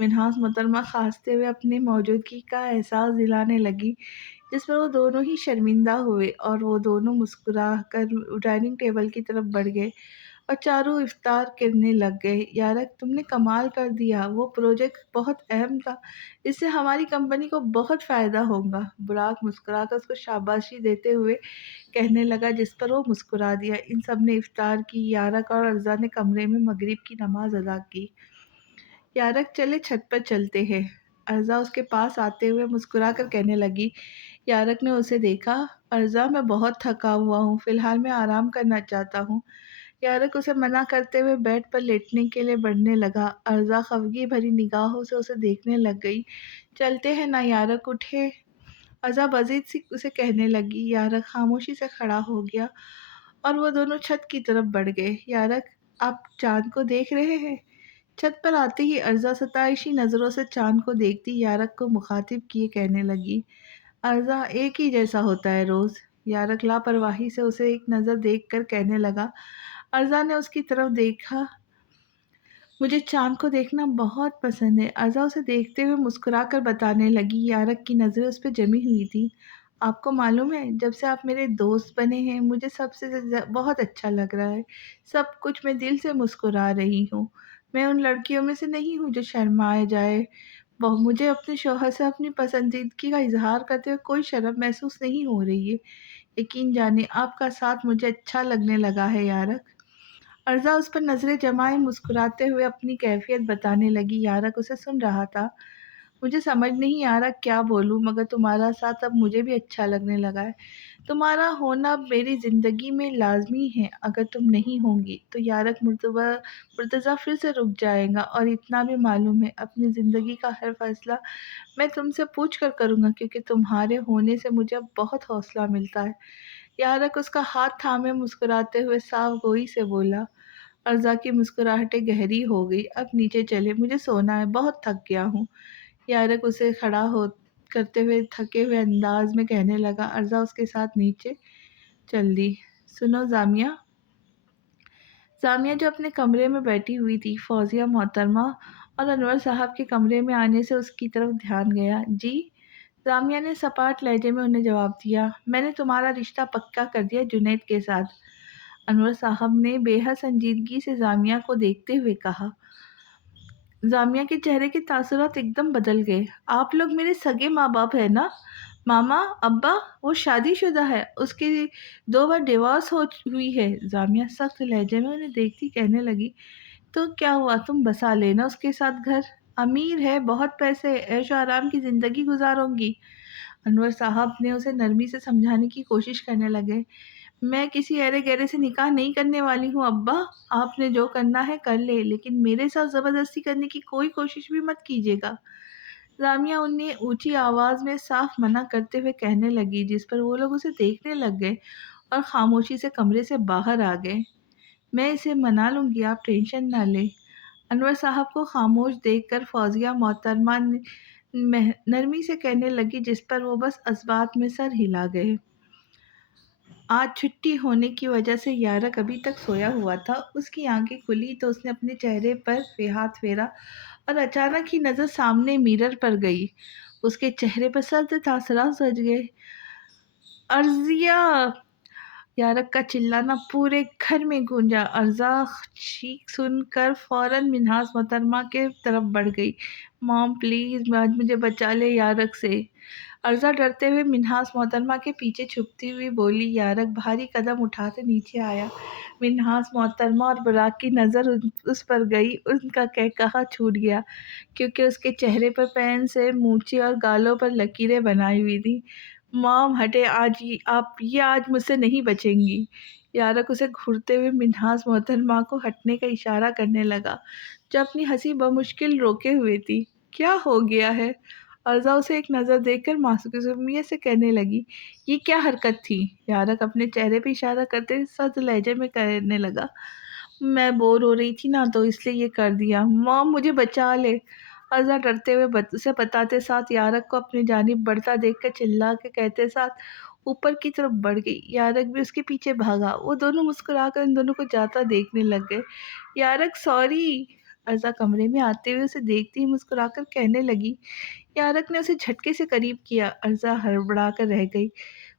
मिन्हास मोहतरमा खांसते हुए अपनी मौजूदगी का एहसास दिलाने लगी, जिस पर वो दोनों ही शर्मिंदा हुए और वो दोनों मुस्कुरा कर डाइनिंग टेबल की तरफ बढ़ गए और चारों इफ्तार करने लग गए। यारक, तुमने कमाल कर दिया, वो प्रोजेक्ट बहुत अहम था, इससे हमारी कंपनी को बहुत फ़ायदा होगा। बुराक मुस्कुराकर उसको शाबाशी देते हुए कहने लगा, जिस पर वो मुस्कुरा दिया। इन सब ने इफ्तार की। यारक और अर्जा ने कमरे में मगरिब की नमाज अदा की। यारक, चले छत पर चलते हैं। अर्जा उसके पास आते हुए मुस्कुरा कर कहने लगी। यारक ने उसे देखा। अर्जा, मैं बहुत थका हुआ हूँ, फिलहाल मैं आराम करना चाहता हूँ। यारक उसे मना करते हुए बेड पर लेटने के लिए बढ़ने लगा। अर्जा खफगी भरी निगाहों से उसे देखने लग गई। चलते हैं ना यारक, उठे। अर्जा मजीद सी उसे कहने लगी। यारक खामोशी से खड़ा हो गया और वो दोनों छत की तरफ बढ़ गए। यारक, आप चांद को देख रहे हैं? छत पर आते ही अर्जा सताइशी नज़रों से चांद को देखती यारक को मुखातिब किए कहने लगी, अर्जा, एक ही जैसा होता है रोज़। यारक लापरवाही से उसे एक नज़र देखकर कहने लगा। अर्जा ने उसकी तरफ देखा। मुझे चाँद को देखना बहुत पसंद है। अर्ज़ा उसे देखते हुए मुस्कुराकर बताने लगी। यारक की नज़रें उस पे जमी हुई थीं। आपको मालूम है, जब से आप मेरे दोस्त बने हैं, मुझे सबसे बहुत अच्छा लग रहा है। सब कुछ मैं दिल से मुस्कुरा रही हूँ। मैं उन लड़कियों में से नहीं हूँ जो शर्माए जाए। मुझे अपने शौहर से अपनी पसंदीदगी का इज़हार करते हुए कोई शर्म महसूस नहीं हो रही है। यकीन जानिए, आपका साथ मुझे अच्छा लगने लगा है यारक। अर्ज़ा उस पर नज़रें जमाए मुस्कुराते हुए अपनी कैफ़ियत बताने लगी। यारक उसे सुन रहा था। मुझे समझ नहीं आ रहा क्या बोलूँ, मगर तुम्हारा साथ अब मुझे भी अच्छा लगने लगा है। तुम्हारा होना अब मेरी ज़िंदगी में लाज़मी है। अगर तुम नहीं होंगी तो यारक मुर्तज़ा फिर से रुक जाएगा, और इतना भी मालूम है, अपनी ज़िंदगी का हर फ़ैसला मैं तुमसे पूछ कर करूँगा, क्योंकि तुम्हारे होने से मुझे अब बहुत हौसला मिलता है। यारक उसका हाथ थामे मुस्कुराते हुए साफ गोई से बोला। अर्ज़ा की मुस्कुराहटें गहरी हो गई। अब नीचे चले, मुझे सोना है, बहुत थक गया हूँ। यारक उसे खड़ा हो करते हुए थके हुए अंदाज में कहने लगा। अर्ज़ा उसके साथ नीचे चल दी। सुनो जामिया। जामिया जो अपने कमरे में बैठी हुई थी, फौजिया मोहतरमा और अनवर साहब के कमरे में आने से उसकी तरफ ध्यान गया। जी। जामिया ने सपाट लहजे में उन्हें जवाब दिया। मैंने तुम्हारा रिश्ता पक्का कर दिया जुनैद के साथ। अनवर साहब ने बेहद संजीदगी से जामिया को देखते हुए कहा। जामिया के चेहरे के तासुरात एकदम बदल गए। आप लोग मेरे सगे माँ बाप है ना? मामा, अब्बा, वो शादीशुदा है, उसकी 2 बार डिवोर्स हो हुई है। जामिया सख्त लहजे में उन्हें देखती कहने लगी। तो क्या हुआ, तुम बसा लेना उसके साथ घर। अमीर है, बहुत पैसे है, ऐशो आराम की ज़िंदगी गुजारोगी। अनवर साहब ने उसे नरमी से समझाने की कोशिश करने लगे। मैं किसी ऐरे गैरे से निकाह नहीं करने वाली हूँ अब्बा। आपने जो करना है कर ले, लेकिन मेरे साथ ज़बरदस्ती करने की कोई कोशिश भी मत कीजिएगा। रामिया उन्हें ऊंची आवाज़ में साफ मना करते हुए कहने लगी, जिस पर वो लोग उसे देखने लग गए और खामोशी से कमरे से बाहर आ गए। मैं इसे मना लूँगी, आप टेंशन ना लें। अनवर साहब को खामोश देखकर फौजिया मोहतरमा नरमी से कहने लगी, जिस पर वो बस अस्बात में सर हिला गए। आज छुट्टी होने की वजह से यारक अभी तक सोया हुआ था। उसकी आंखें खुली तो उसने अपने चेहरे पर हाथ फेरा और अचानक ही नज़र सामने मिरर पर गई। उसके चेहरे पर सर्द तासरात सज गए। अर्जिया! यारक का चिल्लाना पूरे घर में गूंजा। अर्जा चीख सुनकर फौरन मिन्हास मोहतरमा के तरफ बढ़ गई। मॉम प्लीज़, आज मुझे बचा ले यारक से। अर्जा डरते हुए मिन्हास मोहतरमा के पीछे छुपती हुई बोली। यारक भारी कदम उठाते नीचे आया। मिन्हास मोहतरमा और बुराक की नज़र उस पर गई। उनका कहकहा छूट गया क्योंकि उसके चेहरे पर पेन से मूंछें और गालों पर लकीरें बनाई हुई थी। मॉम हटे, आज मुझसे नहीं बचेंगी। यारक उसे घूरते हुए मिन्हास मोहतरमा को हटने का इशारा करने लगा, जो अपनी हंसी बमुश्किल रोके हुए थी। क्या हो गया है? अर्ज़ा उसे एक नज़र देखकर मासूमियत से कहने लगी, ये क्या हरकत थी? यारक अपने चेहरे पे इशारा करते सख्त लहजे में कहने लगा, मैं बोर हो रही थी ना तो इसलिए ये कर दिया। मॉम मुझे बचा ले। अर्ज़ा डरते हुए उसे बताते साथ यारक को अपनी जानिब बढ़ता देखकर चिल्ला के कहते साथ ऊपर की तरफ बढ़ गई। यारक भी उसके पीछे भागा। वो दोनों मुस्कुराकर इन दोनों को जाता देखने लग गए। यारक सॉरी। अर्ज़ा कमरे में आते हुए उसे देखती ही मुस्कुराकर कहने लगी। यारक ने उसे झटके से करीब किया। अर्ज़ा हड़बड़ा कर रह गई।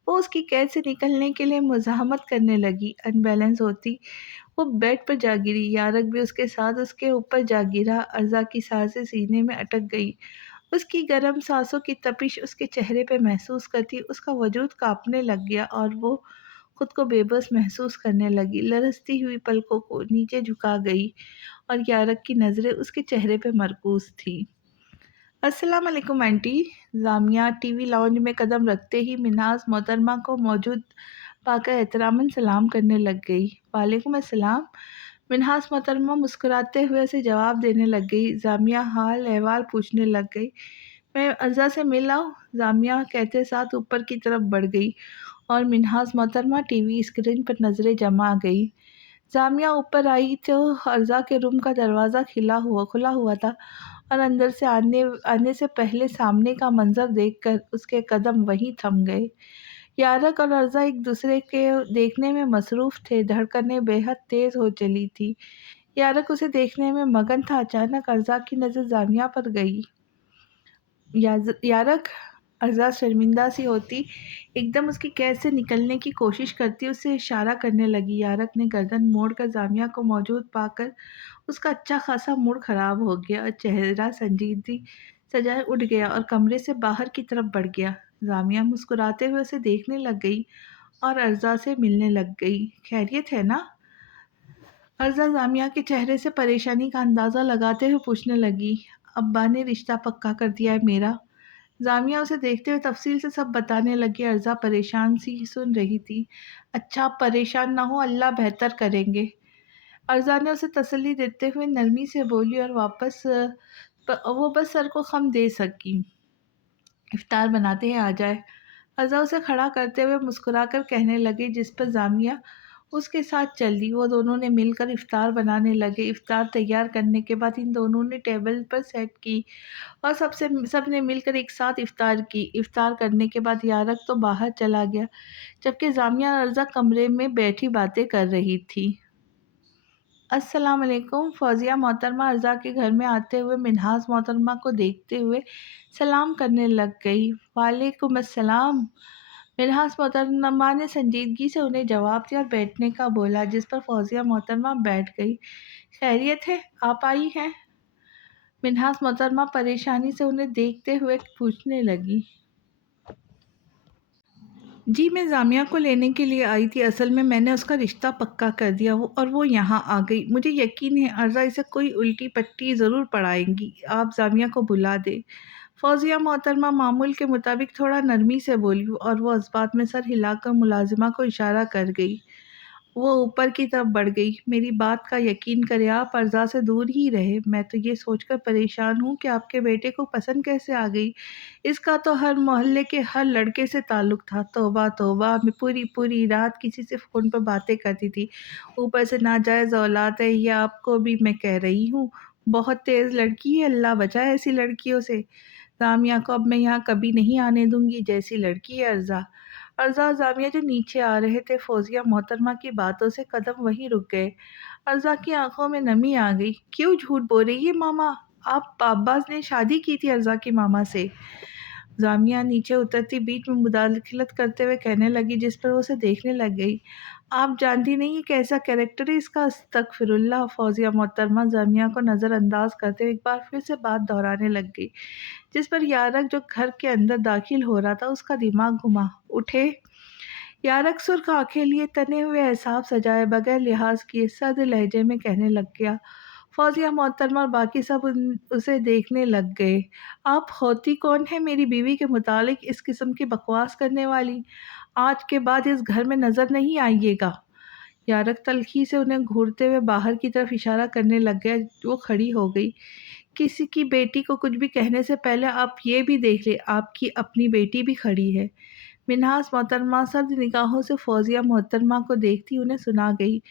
वो उसकी कैद से निकलने के लिए मुज़ाहमत करने लगी। अनबैलेंस होती वो बेड पर जा गिरी। यारक भी उसके साथ उसके ऊपर जा गिरा। अर्ज़ा की सांसें सीने में अटक गई। उसकी गर्म सांसों की तपिश उसके चेहरे पर महसूस करती उसका वजूद कांपने लग गया और वो खुद को बेबस महसूस करने लगी। लरजती हुई पलकों को नीचे झुका गई और यारक की नज़रें उसके चेहरे पर मरकूज थी। अस्सलाम वालेकुम आंटी। जामिया टीवी लाउंज में कदम रखते ही मिन्हाज मोहतरमा को मौजूद पाकर एहतरामन सलाम करने लग गई। वालेकुम अस्सलाम। मिन्हाज मोहतरमा मुस्कुराते हुए उसे जवाब देने लग गई। जामिया हाल अहवाल पूछने लग गई। मैं अर्ज़ा से मिल आऊँ? जामिया कहते साथ ऊपर की तरफ बढ़ गई और मिन्हाज मोहतरमा टीवी स्क्रीन पर नज़रें जमा गई। जामिया ऊपर आई तो अर्ज़ा के रूम का दरवाज़ा खुला हुआ था और अंदर से आने से पहले सामने का मंजर देखकर उसके कदम वहीं थम गए। यारक और अर्ज़ा एक दूसरे के देखने में मसरूफ़ थे। धड़कनें बेहद तेज़ हो चली थी। यारक उसे देखने में मगन था। अचानक अर्ज़ा की नज़र जामिया पर गई। यारक। अर्ज़ा शर्मिंदा सी होती एकदम उसकी कैद से निकलने की कोशिश करती उसे इशारा करने लगी। यारक ने गर्दन मोड़कर जामिया को मौजूद पाकर उसका अच्छा खासा मूड खराब हो गया और चेहरा संजीदगी सजाए उठ गया और कमरे से बाहर की तरफ बढ़ गया। जामिया मुस्कुराते हुए उसे देखने लग गई और अर्ज़ा से मिलने लग गई। खैरियत है ना? अर्ज़ा जामिया के चेहरे से परेशानी का अंदाज़ा लगाते हुए पूछने लगी। अब्बा ने रिश्ता पक्का कर दिया है मेरा। जामिया उसे देखते हुए तफसील से सब बताने लगी। अर्ज़ा परेशान सी सुन रही थी। अच्छा आप परेशान ना हो, अल्लाह बेहतर करेंगे। अर्ज़ा ने उसे तसल्ली देते हुए नरमी से बोली और वो बस सर को खम दे सकी। इफ्तार बनाते हैं, आ जाए। अर्ज़ा उसे खड़ा करते हुए मुस्कुराकर कहने लगी, जिस पर जामिया उसके साथ चल दी। वो दोनों ने मिलकर इफ्तार बनाने लगे। इफ्तार तैयार करने के बाद इन दोनों ने टेबल पर सेट की और सब ने मिलकर एक साथ इफ्तार की। इफ्तार करने के बाद यारक तो बाहर चला गया, जबकि जामिया और अर्ज़ा कमरे में बैठी बातें कर रही थी। अस्सलाम वालेकुम। फ़ौज़िया मोहतरमा अर्ज़ा के घर में आते हुए मिन्हाज मोहतरमा को देखते हुए सलाम करने लग गई। वालेकुम अस्सलाम। मिन्हाज मोहतरमा ने संजीदगी से उन्हें जवाब दिया और बैठने का बोला, जिस पर फ़ौज़िया मोहतरमा बैठ गई। खैरियत है, आप आई हैं? मिन्हाज मोहतरमा परेशानी से उन्हें देखते हुए पूछने लगी। जी मैं जामिया को लेने के लिए आई थी। असल में मैंने उसका रिश्ता पक्का कर दिया और वो यहाँ आ गई। मुझे यकीन है अर्ज़ा इसे कोई उल्टी पट्टी ज़रूर पड़ाएंगी। आप जामिया को बुला दें। फ़ौज़िया मोहतरमा मामूल के मुताबिक थोड़ा नरमी से बोली और वो इस बात में सर हिलाकर मुलाजिमा को इशारा कर गई। वो ऊपर की तरफ बढ़ गई। मेरी बात का यकीन करें, आप अर्ज़ा से दूर ही रहे। मैं तो ये सोचकर परेशान हूँ कि आपके बेटे को पसंद कैसे आ गई। इसका तो हर मोहल्ले के हर लड़के से ताल्लुक़ था। तौबा तौबा, मैं पूरी पूरी रात किसी से फ़ोन पर बातें करती थी। ऊपर से नाजायज़ औलाद है, ये आपको भी मैं कह रही हूँ। बहुत तेज़ लड़की है, अल्लाह बचाए ऐसी लड़कियों से। जामिया को अब मैं यहाँ कभी नहीं आने दूँगी। जैसी लड़की है अर्ज़ा। अर्ज़ा और जामिया जो नीचे आ रहे थे, फ़ौज़िया मोहतरमा की बातों से कदम वहीं रुक गए। अर्ज़ा की आंखों में नमी आ गई। क्यों झूठ बोल रही है मामा? आप अब्बास ने शादी की थी अर्ज़ा की मामा से। जामिया नीचे उतरती बीच में मुदाखलत करते हुए कहने लगी, जिस पर वो उसे देखने लग गई। आप जानती नहीं ये कैसा कैरेक्टर है इसका। अस्तगफिरुल्लाह। फौजिया मोहतरमा जामिया को नज़रअंदाज करते हुए एक बार फिर से बात दोहराने लग गई, जिस पर यारक जो घर के अंदर दाखिल हो रहा था उसका दिमाग घुमा उठे। यारक सुर्ख आंखें लिए तने हुए एहसाब सजाए बगैर लिहाज किए सर्द लहजे में कहने लग गया। फौजिया मोहतरमा और बाकी सब उसे देखने लग गए। आप होती कौन है मेरी बीवी के मुतालिक इस किस्म की बकवास करने वाली? आज के बाद इस घर में नजर नहीं आइएगा। यारक तल्खी से उन्हें घूरते हुए बाहर की तरफ इशारा करने लग गया। वो खड़ी हो गई। किसी की बेटी को कुछ भी कहने से पहले आप ये भी देख ले, आपकी अपनी बेटी भी खड़ी है। मिन्हास मोहतरमा सर्द निगाहों से फौजिया मोहतरमा को देखती उन्हें सुना गई।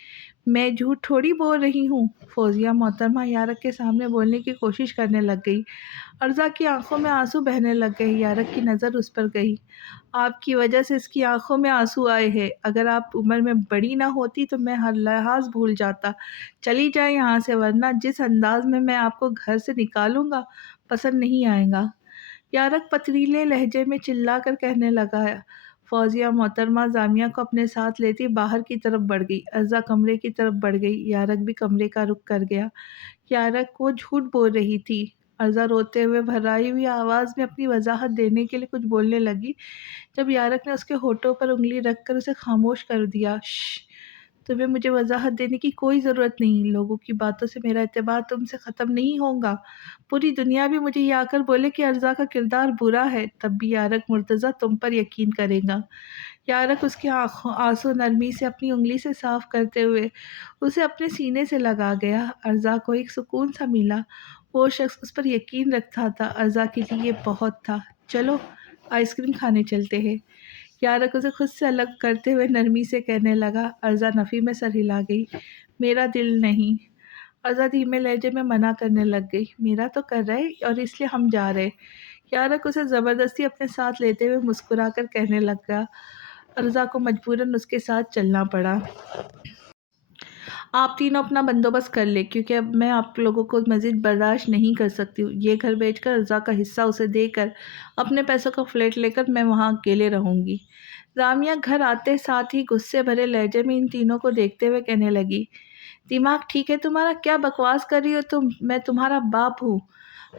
मैं झूठ थोड़ी बोल रही हूँ। फौजिया मोहतरमा यारक के सामने बोलने की कोशिश करने लग गई। अर्जा की आंखों में आंसू बहने लग गए। यारक की नज़र उस पर गई। आपकी वजह से इसकी आंखों में आंसू आए हैं। अगर आप उम्र में बड़ी ना होती तो मैं हर लिहाज भूल जाता। चली जाए यहाँ से, वरना जिस अंदाज में मैं आपको घर से निकालूंगा पसंद नहीं आएगा। यारक पथरीले लहजे में चिल्लाकर कहने लगा। फौजिया मोहतरमा जामिया को अपने साथ लेती बाहर की तरफ बढ़ गई। अर्जा कमरे की तरफ बढ़ गई। यारक भी कमरे का रुख कर गया। यारक वो झूठ बोल रही थी। अर्जा रोते हुए भर्राई हुई आवाज़ में अपनी वजाहत देने के लिए कुछ बोलने लगी, जब यारक ने उसके होठों पर उंगली रखकर उसे खामोश कर दिया। श्श, तुम्हें मुझे वजाहत देने की कोई ज़रूरत नहीं। लोगों की बातों से मेरा एतबार तुमसे ख़त्म नहीं होगा। पूरी दुनिया भी मुझे ये आकर बोले कि अर्जा का किरदार बुरा है, तब भी यारक मुर्तज़ा तुम पर यकीन करेगा। यारक उसकी आंखों आंसू नरमी से अपनी उंगली से साफ करते हुए उसे अपने सीने से लगा गया। अर्जा को एक सुकून सा मिला। वो शख्स उस पर यकीन रखता था। अर्जा के लिए ये बहुत था। चलो आइसक्रीम खाने चलते हैं। यारक उसे खुद से अलग करते हुए नरमी से कहने लगा। अर्जा नफ़ी में सर हिला गई। मेरा दिल नहीं। अर्जा धीमे लहजे में मना करने लग गई। मेरा तो कर रहे और इसलिए हम जा रहे। यारक उसे ज़बरदस्ती अपने साथ लेते हुए मुस्कुराकर कहने लगा। अर्जा को मजबूरन उसके साथ चलना पड़ा। आप तीनों अपना बंदोबस्त कर ले, क्योंकि अब मैं आप लोगों को मज़ीद बर्दाश्त नहीं कर सकती हूँ। ये घर बेचकर अर्जा का हिस्सा उसे देकर अपने पैसों का फ्लैट लेकर मैं वहाँ अकेले रहूँगी। जामिया घर आते साथ ही गुस्से भरे लहजे में इन तीनों को देखते हुए कहने लगी, दिमाग ठीक है तुम्हारा? क्या बकवास कर रही हो तुम? मैं तुम्हारा बाप हूँ।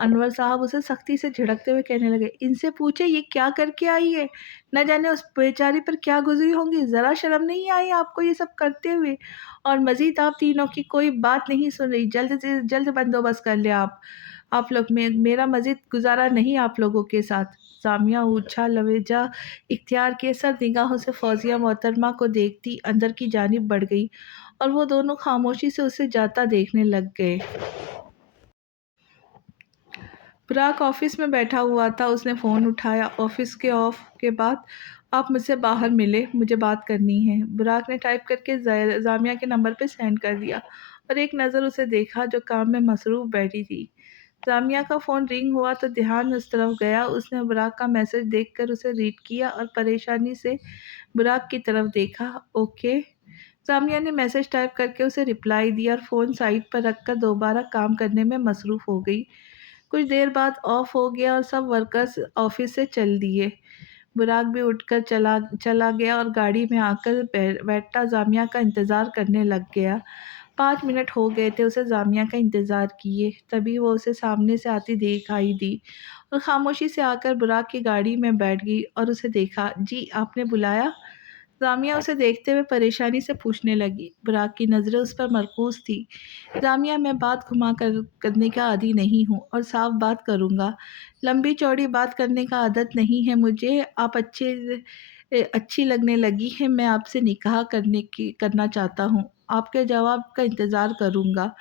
अनवर साहब उसे सख्ती से झिड़कते हुए कहने लगे, इनसे पूछे ये क्या करके आई है? न जाने उस बेचारी पर क्या गुजरी होंगी। ज़रा शर्म नहीं आई आपको ये सब करते हुए? और मज़ीद आप तीनों की कोई बात नहीं सुन रही। जल्द से जल्द बंदोबस्त कर ले आप लोग में। मेरा मज़ीद गुजारा नहीं आप लोगों के साथ। सामिया ऊंचा लवेजा इख्तियार किए सर निगाहों से फौजिया मोहतरमा को देखती अंदर की जानिब बढ़ गई और वो दोनों खामोशी से उसे जाता देखने लग गए। बुराक ऑफिस में बैठा हुआ था। उसने फ़ोन उठाया। ऑफिस के ऑफ के बाद आप मुझसे बाहर मिले, मुझे बात करनी है। बुराक ने टाइप करके जामिया के नंबर पे सेंड कर दिया और एक नज़र उसे देखा जो काम में मसरूफ़ बैठी थी। जामिया का फ़ोन रिंग हुआ तो ध्यान उस तरफ गया। उसने बुराक का मैसेज देखकर उसे रीड किया और परेशानी से बुराक की तरफ देखा। ओके। जामिया ने मैसेज टाइप करके उसे रिप्लाई दिया और फ़ोन साइड पर रखकर दोबारा काम करने में मसरूफ़ हो गई। कुछ देर बाद ऑफ हो गया और सब वर्कर्स ऑफिस से चल दिए। बुराक भी उठकर चला चला गया और गाड़ी में आकर बैठा जामिया का इंतज़ार करने लग गया। 5 मिनट हो गए थे उसे जामिया का इंतज़ार किए। तभी वो उसे सामने से आती दिखाई दी और खामोशी से आकर बुराक की गाड़ी में बैठ गई और उसे देखा। जी आपने बुलाया? जामिया उसे देखते हुए परेशानी से पूछने लगी। बुराक की नज़रें उस पर मरकूज़ थी। जामिया मैं बात घुमा कर करने का आदी नहीं हूँ और साफ बात करूँगा। लंबी चौड़ी बात करने का आदत नहीं है मुझे। आप अच्छी लगने लगी है। मैं आपसे निकाह करना चाहता हूँ। आपके जवाब का इंतज़ार करूँगा।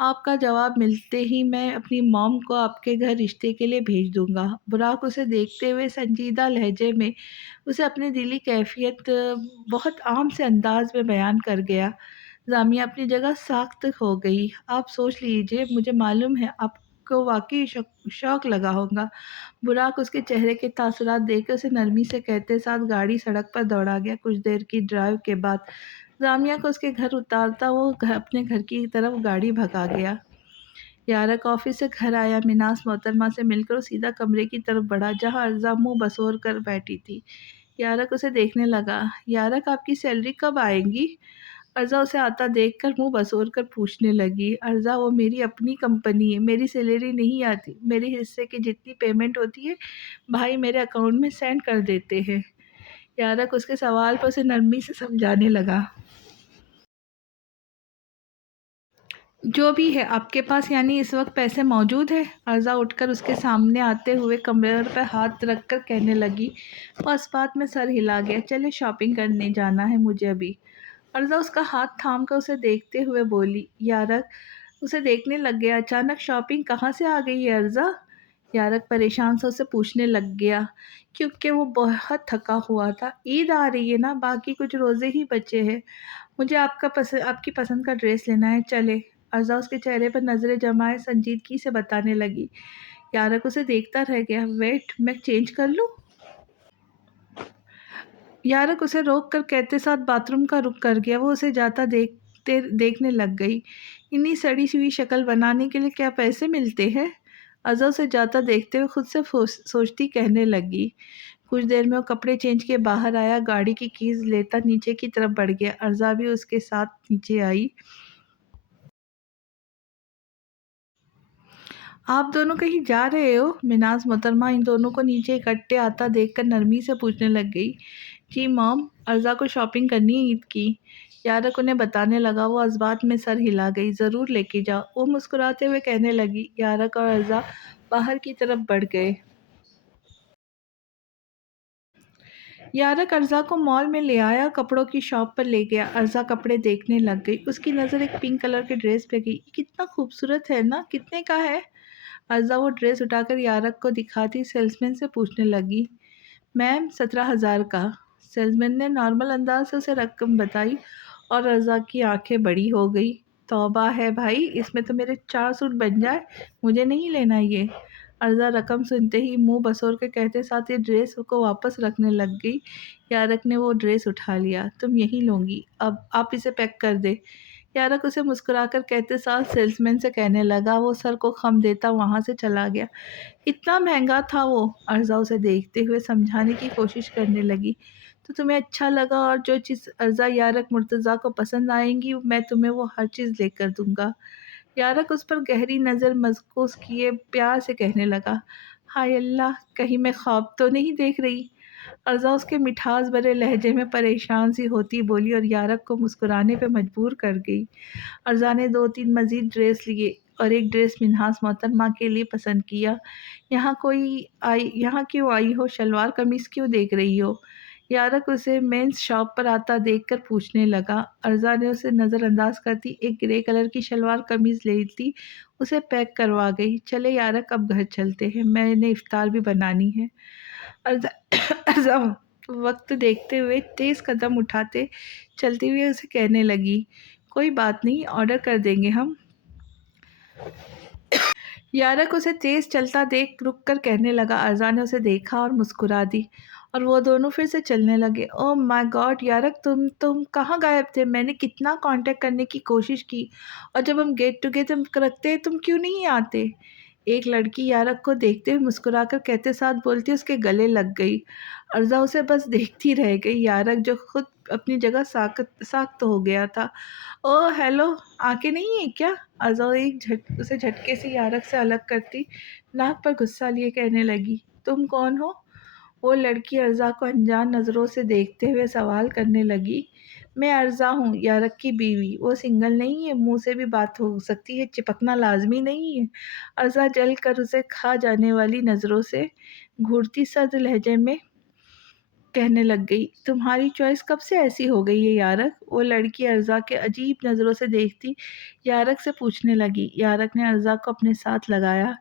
आपका जवाब मिलते ही मैं अपनी मॉम को आपके घर रिश्ते के लिए भेज दूँगा। बुराक उसे देखते हुए संजीदा लहजे में उसे अपनी दिली कैफ़ियत बहुत आम से अंदाज़ में बयान कर गया। जामिया अपनी जगह साख्त हो गई। आप सोच लीजिए, मुझे मालूम है आपको वाक़ई शौक़ लगा होगा। बुराक उसके चेहरे के तासुरात देखकर उसे नरमी से कहते साथ गाड़ी सड़क पर दौड़ा गया। कुछ देर की ड्राइव के बाद जामिया को उसके घर उतारता वो अपने घर की तरफ गाड़ी भगा गया। यारक ऑफिस से घर आया, मिनास मोहतरमा से मिलकर वो सीधा कमरे की तरफ बढ़ा जहाँ अर्जा मुंह बसोर कर बैठी थी। यारक उसे देखने लगा। यारक, आपकी सैलरी कब आएगी? अर्जा उसे आता देखकर मुंह बसोर कर पूछने लगी। अर्जा, वो मेरी अपनी कंपनी है, मेरी सैलरी नहीं आती, मेरे हिस्से की जितनी पेमेंट होती है भाई मेरे अकाउंट में सेंड कर देते हैं। यारक उसके सवाल पर उसे नरमी से समझाने लगा। जो भी है आपके पास, यानी इस वक्त पैसे मौजूद है? अर्जा उठकर उसके सामने आते हुए कमरे पर हाथ रखकर कहने लगी। वो इस बात में सर हिला गया। चले, शॉपिंग करने जाना है मुझे अभी। अर्जा उसका हाथ थाम कर उसे देखते हुए बोली। यारक उसे देखने लग गया। अचानक शॉपिंग कहाँ से आ गई है अर्जा? यारक परेशान से उसे पूछने लग गया, क्योंकि वो बहुत थका हुआ था। ईद आ रही है ना, बाकी कुछ रोज़े ही बचे हैं। मुझे आपकी पसंद का ड्रेस लेना है, चले। अर्जा उसके चेहरे पर नज़रें जमाए संजीदगी से बताने लगी। यारक उसे देखता रह गया। वेट, मैं चेंज कर लूँ? यारक उसे रोक कर कहते साथ बाथरूम का रुख कर गया। वो उसे जाता देखने लग गई। इन्हीं सड़ी हुई शक्ल बनाने के लिए क्या पैसे मिलते हैं? अज़ा उसे जाता देखते हुए खुद से सोचती कहने लगी। कुछ देर में वो कपड़े चेंज के बाहर आया, गाड़ी की कीज लेता नीचे की तरफ बढ़ गया। अर्जा भी उसके साथ नीचे आई। आप दोनों कहीं जा रहे हो? मिनाज मोहतरमा इन दोनों को नीचे इकट्ठे आता देखकर नरमी से पूछने लग गई। जी मॉम, अर्जा को शॉपिंग करनी है ईद की। यारक उन्हें बताने लगा। वो इस बात में सर हिला गई। ज़रूर लेके जाओ, वो मुस्कुराते हुए कहने लगी। यारक और अर्जा बाहर की तरफ बढ़ गए। यारक अर्जा को मॉल में ले आया, कपड़ों की शॉप पर ले गया। अर्जा कपड़े देखने लग गई। उसकी नज़र एक पिंक कलर के ड्रेस पे गई। कितना खूबसूरत है ना, कितने का है? अर्जा वो ड्रेस उठाकर यारक को दिखाती सेल्समैन से पूछने लगी। मैम, 17,000 का। सेल्समैन ने नॉर्मल अंदाज से उसे रकम बताई और रज़ा की आंखें बड़ी हो गई। तौबा है भाई, इसमें तो मेरे 4 सूट बन जाए। मुझे नहीं लेना ये। अर्जा रकम सुनते ही मुंह बसोर के कहते साथ ही ड्रेस को वापस रखने लग गई। यारक ने वो ड्रेस उठा लिया। तुम यही लूँगी, अब आप इसे पैक कर दे। यारक उसे मुस्कुराकर कहते साथ सेल्समैन से कहने लगा। वो सर को खम देता वहाँ से चला गया। इतना महंगा था वो? अर्जा उसे देखते हुए समझाने की कोशिश करने लगी। तो तुम्हें अच्छा लगा, और जो चीज़ अर्जा यारक मुर्तज़ा को पसंद आएंगी मैं तुम्हें वो हर चीज़ लेकर दूंगा। यारक उस पर गहरी नज़र मज़कूस किए प्यार से कहने लगा। हाय अल्लाह, कहीं मैं ख्वाब तो नहीं देख रही? अर्जा उसके मिठास भरे लहजे में परेशान सी होती बोली और यारक को मुस्कुराने पे मजबूर कर गई। अर्जा ने 2-3 मज़ीद ड्रेस लिए और एक ड्रेस मिन्हास मोहतरमा के लिए पसंद किया। यहाँ क्यों आई हो? शलवार कमीज़ क्यों देख रही हो? यारक उसे मेंस शॉप पर आता देखकर पूछने लगा। अर्जा ने उसे नज़रअंदाज करती एक ग्रे कलर की शलवार कमीज़ ले ली, उसे पैक करवा गई। चले यारक, अब घर चलते हैं, मैंने इफ्तार भी बनानी है। अर्जा अर्जा वक्त देखते हुए तेज़ कदम उठाते चलती हुई उसे कहने लगी। कोई बात नहीं, ऑर्डर कर देंगे हम। यारक उसे तेज चलता देख रुक कर कहने लगा। अर्जा ने उसे देखा और मुस्कुरा दी और वो दोनों फिर से चलने लगे। ओह माय गॉड यारक, तुम कहाँ गायब थे? मैंने कितना कांटेक्ट करने की कोशिश की, और जब हम गेट टुगेदर रखते तुम क्यों नहीं आते? एक लड़की यारक को देखते हुए मुस्कुराकर कहते साथ बोलती उसके गले लग गई। अर्जा उसे बस देखती रह गई। यारक जो खुद अपनी जगह साख्त हो गया था। ओह हेलो, आंखें नहीं है क्या? अर्जा उसे झटके से यारक से अलग करती नाक पर गुस्सा लिए कहने लगी। तुम कौन हो? वो लड़की अर्जा को अनजान नज़रों से देखते हुए सवाल करने लगी। मैं अर्जा हूँ, यारक की बीवी। वो सिंगल नहीं है, मुंह से भी बात हो सकती है, चिपकना लाजमी नहीं है। अर्जा जल कर उसे खा जाने वाली नज़रों से घूरती सर्द लहजे में कहने लग गई। तुम्हारी चॉइस कब से ऐसी हो गई है यारक? वो लड़की अर्जा के अजीब नज़रों से देखती यारक से पूछने लगी। यारक ने अर्जा को अपने साथ लगाया।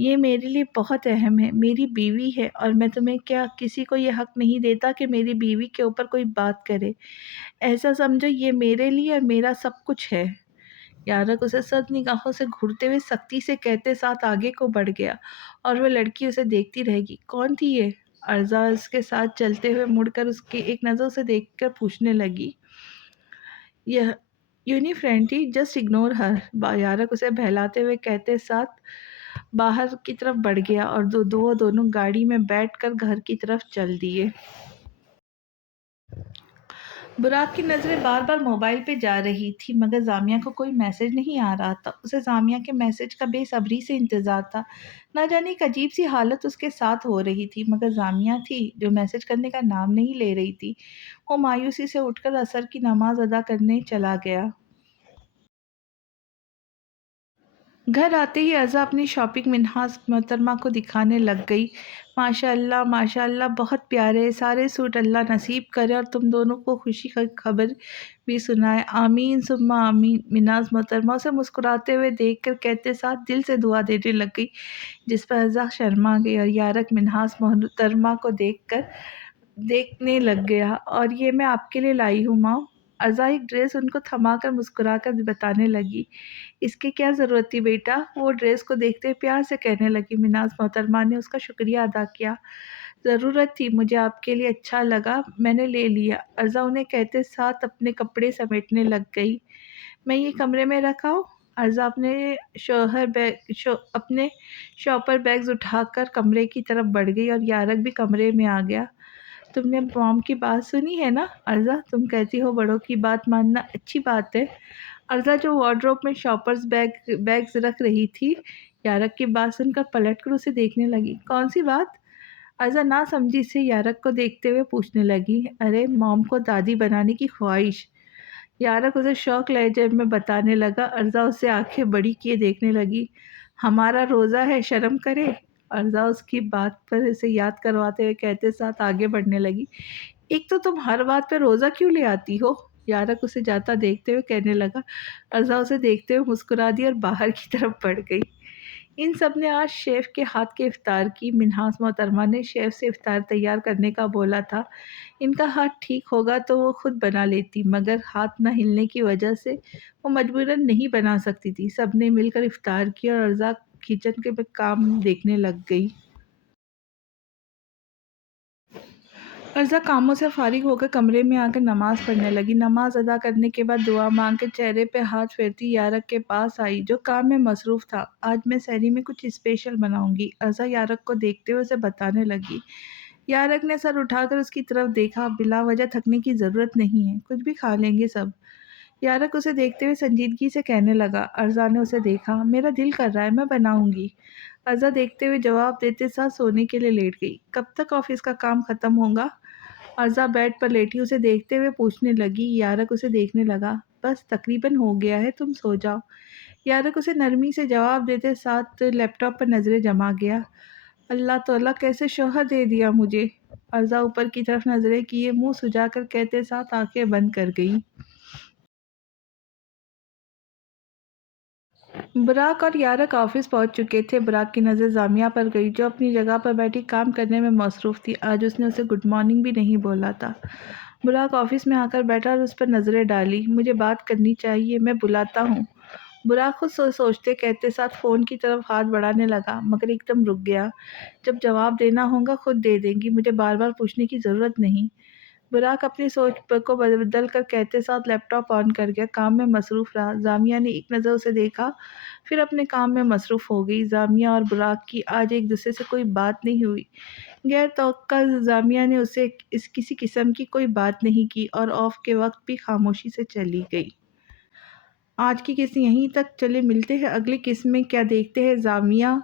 ये मेरे लिए बहुत अहम है, मेरी बीवी है, और मैं तुम्हें क्या किसी को ये हक नहीं देता कि मेरी बीवी के ऊपर कोई बात करे। ऐसा समझो ये मेरे लिए और मेरा सब कुछ है। यारक उसे सद निगाहों से घूरते हुए सख्ती से कहते साथ आगे को बढ़ गया और वह लड़की उसे देखती रहेगी। कौन थी ये? अर्जा उसके साथ चलते हुए मुड़कर उसकी एक नज़र से देखकर पूछने लगी। यह यूनी फ्रेंड थी, जस्ट इग्नोर हर। यारक उसे बहलाते हुए कहते साथ बाहर की तरफ बढ़ गया और दोनों गाड़ी में बैठकर घर की तरफ चल दिए। बुराक की नज़रें बार बार मोबाइल पे जा रही थी, मगर जामिया को कोई मैसेज नहीं आ रहा था। उसे जामिया के मैसेज का बेसब्री से इंतज़ार था। न जाने एक अजीब सी हालत उसके साथ हो रही थी, मगर जामिया थी जो मैसेज करने का नाम नहीं ले रही थी। वो मायूसी से उठकर असर की नमाज अदा करने चला गया। घर आते ही अज़ा अपनी शॉपिंग मिन्हास मोहतरमा को दिखाने लग गई। माशाअल्लाह माशाअल्लाह, बहुत प्यारे सारे सूट, अल्लाह नसीब करे और तुम दोनों को खुशी का खबर भी सुनाए, आमीन सुम्मा आमीन। मिन्हास मोहतरमा उसे मुस्कुराते हुए देखकर कहते साथ दिल से दुआ देने लग गई, जिस पर अज़ा शर्मा गई और यारक मिन्हास मोहतरमा को देखने लग गया। और ये मैं आपके लिए लाई हूँ माँ। अज़ा एक ड्रेस उनको थमाकर मुस्कुराकर बताने लगी, इसकी क्या ज़रूरत थी बेटा? वो ड्रेस को देखते हुए प्यार से कहने लगी। मिनाज़ मोहतरमा ने उसका शुक्रिया अदा किया। ज़रूरत थी, मुझे आपके लिए अच्छा लगा, मैंने ले लिया। अर्ज़ा उन्हें कहते साथ अपने कपड़े समेटने लग गई। मैं ये कमरे में रखाऊँ? अर्ज़ा अपने शॉपर बैग्स उठाकर कमरे की तरफ बढ़ गई और यारक भी कमरे में आ गया। तुमने मॉम की बात सुनी है ना अर्ज़ा? तुम कहती हो बड़ों की बात मानना अच्छी बात है। अर्ज़ा जो वार्डरोब में शॉपर्स बैग्स रख रही थी, यारक की बात सुनकर पलटकर उसे देखने लगी। कौन सी बात? अर्ज़ा ना समझी से यारक को देखते हुए पूछने लगी। अरे मॉम को दादी बनाने की ख्वाहिश। यारक उसे शौक लहजे में बताने लगा। अर्ज़ा उसे आंखें बड़ी किए देखने लगी। हमारा रोज़ा है, शर्म करे। अर्ज़ा उसकी बात पर इसे याद करवाते हुए कहते साथ आगे बढ़ने लगी। एक तो तुम हर बात पे रोज़ा क्यों ले आती हो? यारक उसे जाता देखते हुए कहने लगा। अर्ज़ा उसे देखते हुए मुस्कुरा दी और बाहर की तरफ बढ़ गई। इन सब ने आज शेफ़ के हाथ के इफ़्तार की। मिन्हास मोहतरमा ने शेफ़ से इफ़्तार तैयार करने का बोला था। इनका हाथ ठीक होगा तो वो खुद बना लेती, मगर हाथ न हिलने की वजह से वो मजबूरन नहीं बना सकती थी। सब ने मिलकर इफ़्तार किया और अर्ज़ा किचन के में काम देखने लग गई। अर्ज़ा कामों से फ़ारिग होकर कमरे में आकर नमाज़ पढ़ने लगी। नमाज़ अदा करने के बाद दुआ मांग के चेहरे पे हाथ फेरती यारक के पास आई, जो काम में मसरूफ़ था। आज मैं सहरी में कुछ स्पेशल बनाऊंगी, अर्ज़ा यारक को देखते हुए उसे बताने लगी। यारक ने सर उठाकर उसकी तरफ देखा। बिला वजह थकने की ज़रूरत नहीं है, कुछ भी खा लेंगे सब। यारक उसे देखते हुए संजीदगी से कहने लगा। अर्ज़ा ने उसे देखा। मेरा दिल कर रहा है, मैं बनाऊंगी। अर्ज़ा देखते हुए जवाब देते साथ सोने के लिए लेट गई। कब तक ऑफिस का काम ख़त्म होगा? अर्ज़ा बेड पर लेटी उसे देखते हुए पूछने लगी। यारक उसे देखने लगा। बस तकरीबन हो गया है, तुम सो जाओ। यारक उसे नरमी से जवाब देते साथ लैपटॉप पर नज़रें जमा गया। अल्लाह तौला कैसे शौहर दे दिया मुझे। अर्ज़ा ऊपर की तरफ नज़रें किए मुंह सुजाकर कहते साथ आंखें बंद कर गई। बुराक और यारक ऑफिस पहुंच चुके थे। बुराक की नज़र जामिया पर गई, जो अपनी जगह पर बैठी काम करने में मसरूफ़ थी। आज उसने उसे गुड मॉर्निंग भी नहीं बोला था। बुराक ऑफिस में आकर बैठा और उस पर नज़रें डाली। मुझे बात करनी चाहिए, मैं बुलाता हूँ। बुराक खुद सोचते कहते साथ फ़ोन की तरफ हाथ बढ़ाने लगा, मगर एकदम रुक गया। जब जवाब देना होगा खुद दे देंगी, मुझे बार बार पूछने की ज़रूरत नहीं। बुराक अपनी सोच को बदल कर कहते साथ लैपटॉप ऑन कर गया। काम में मसरूफ़ रहा। जामिया ने एक नज़र उसे देखा, फिर अपने काम में मसरूफ़ हो गई। जामिया और बुराक की आज एक दूसरे से कोई बात नहीं हुई। गैर तवक्का जामिया ने उसे किसी किस्म की कोई बात नहीं की और ऑफ के वक्त भी खामोशी से चली गई। आज की किस्त यहीं तक, चले मिलते हैं अगली किस्त में। क्या देखते हैं जामिया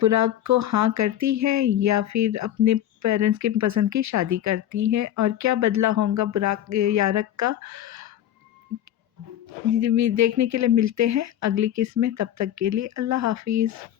बुराक को हाँ करती है या फिर अपने पेरेंट्स की पसंद की शादी करती है, और क्या बदला होगा बुराक यारक का। देखने के लिए मिलते हैं अगली किस्त में। तब तक के लिए अल्लाह हाफिज़।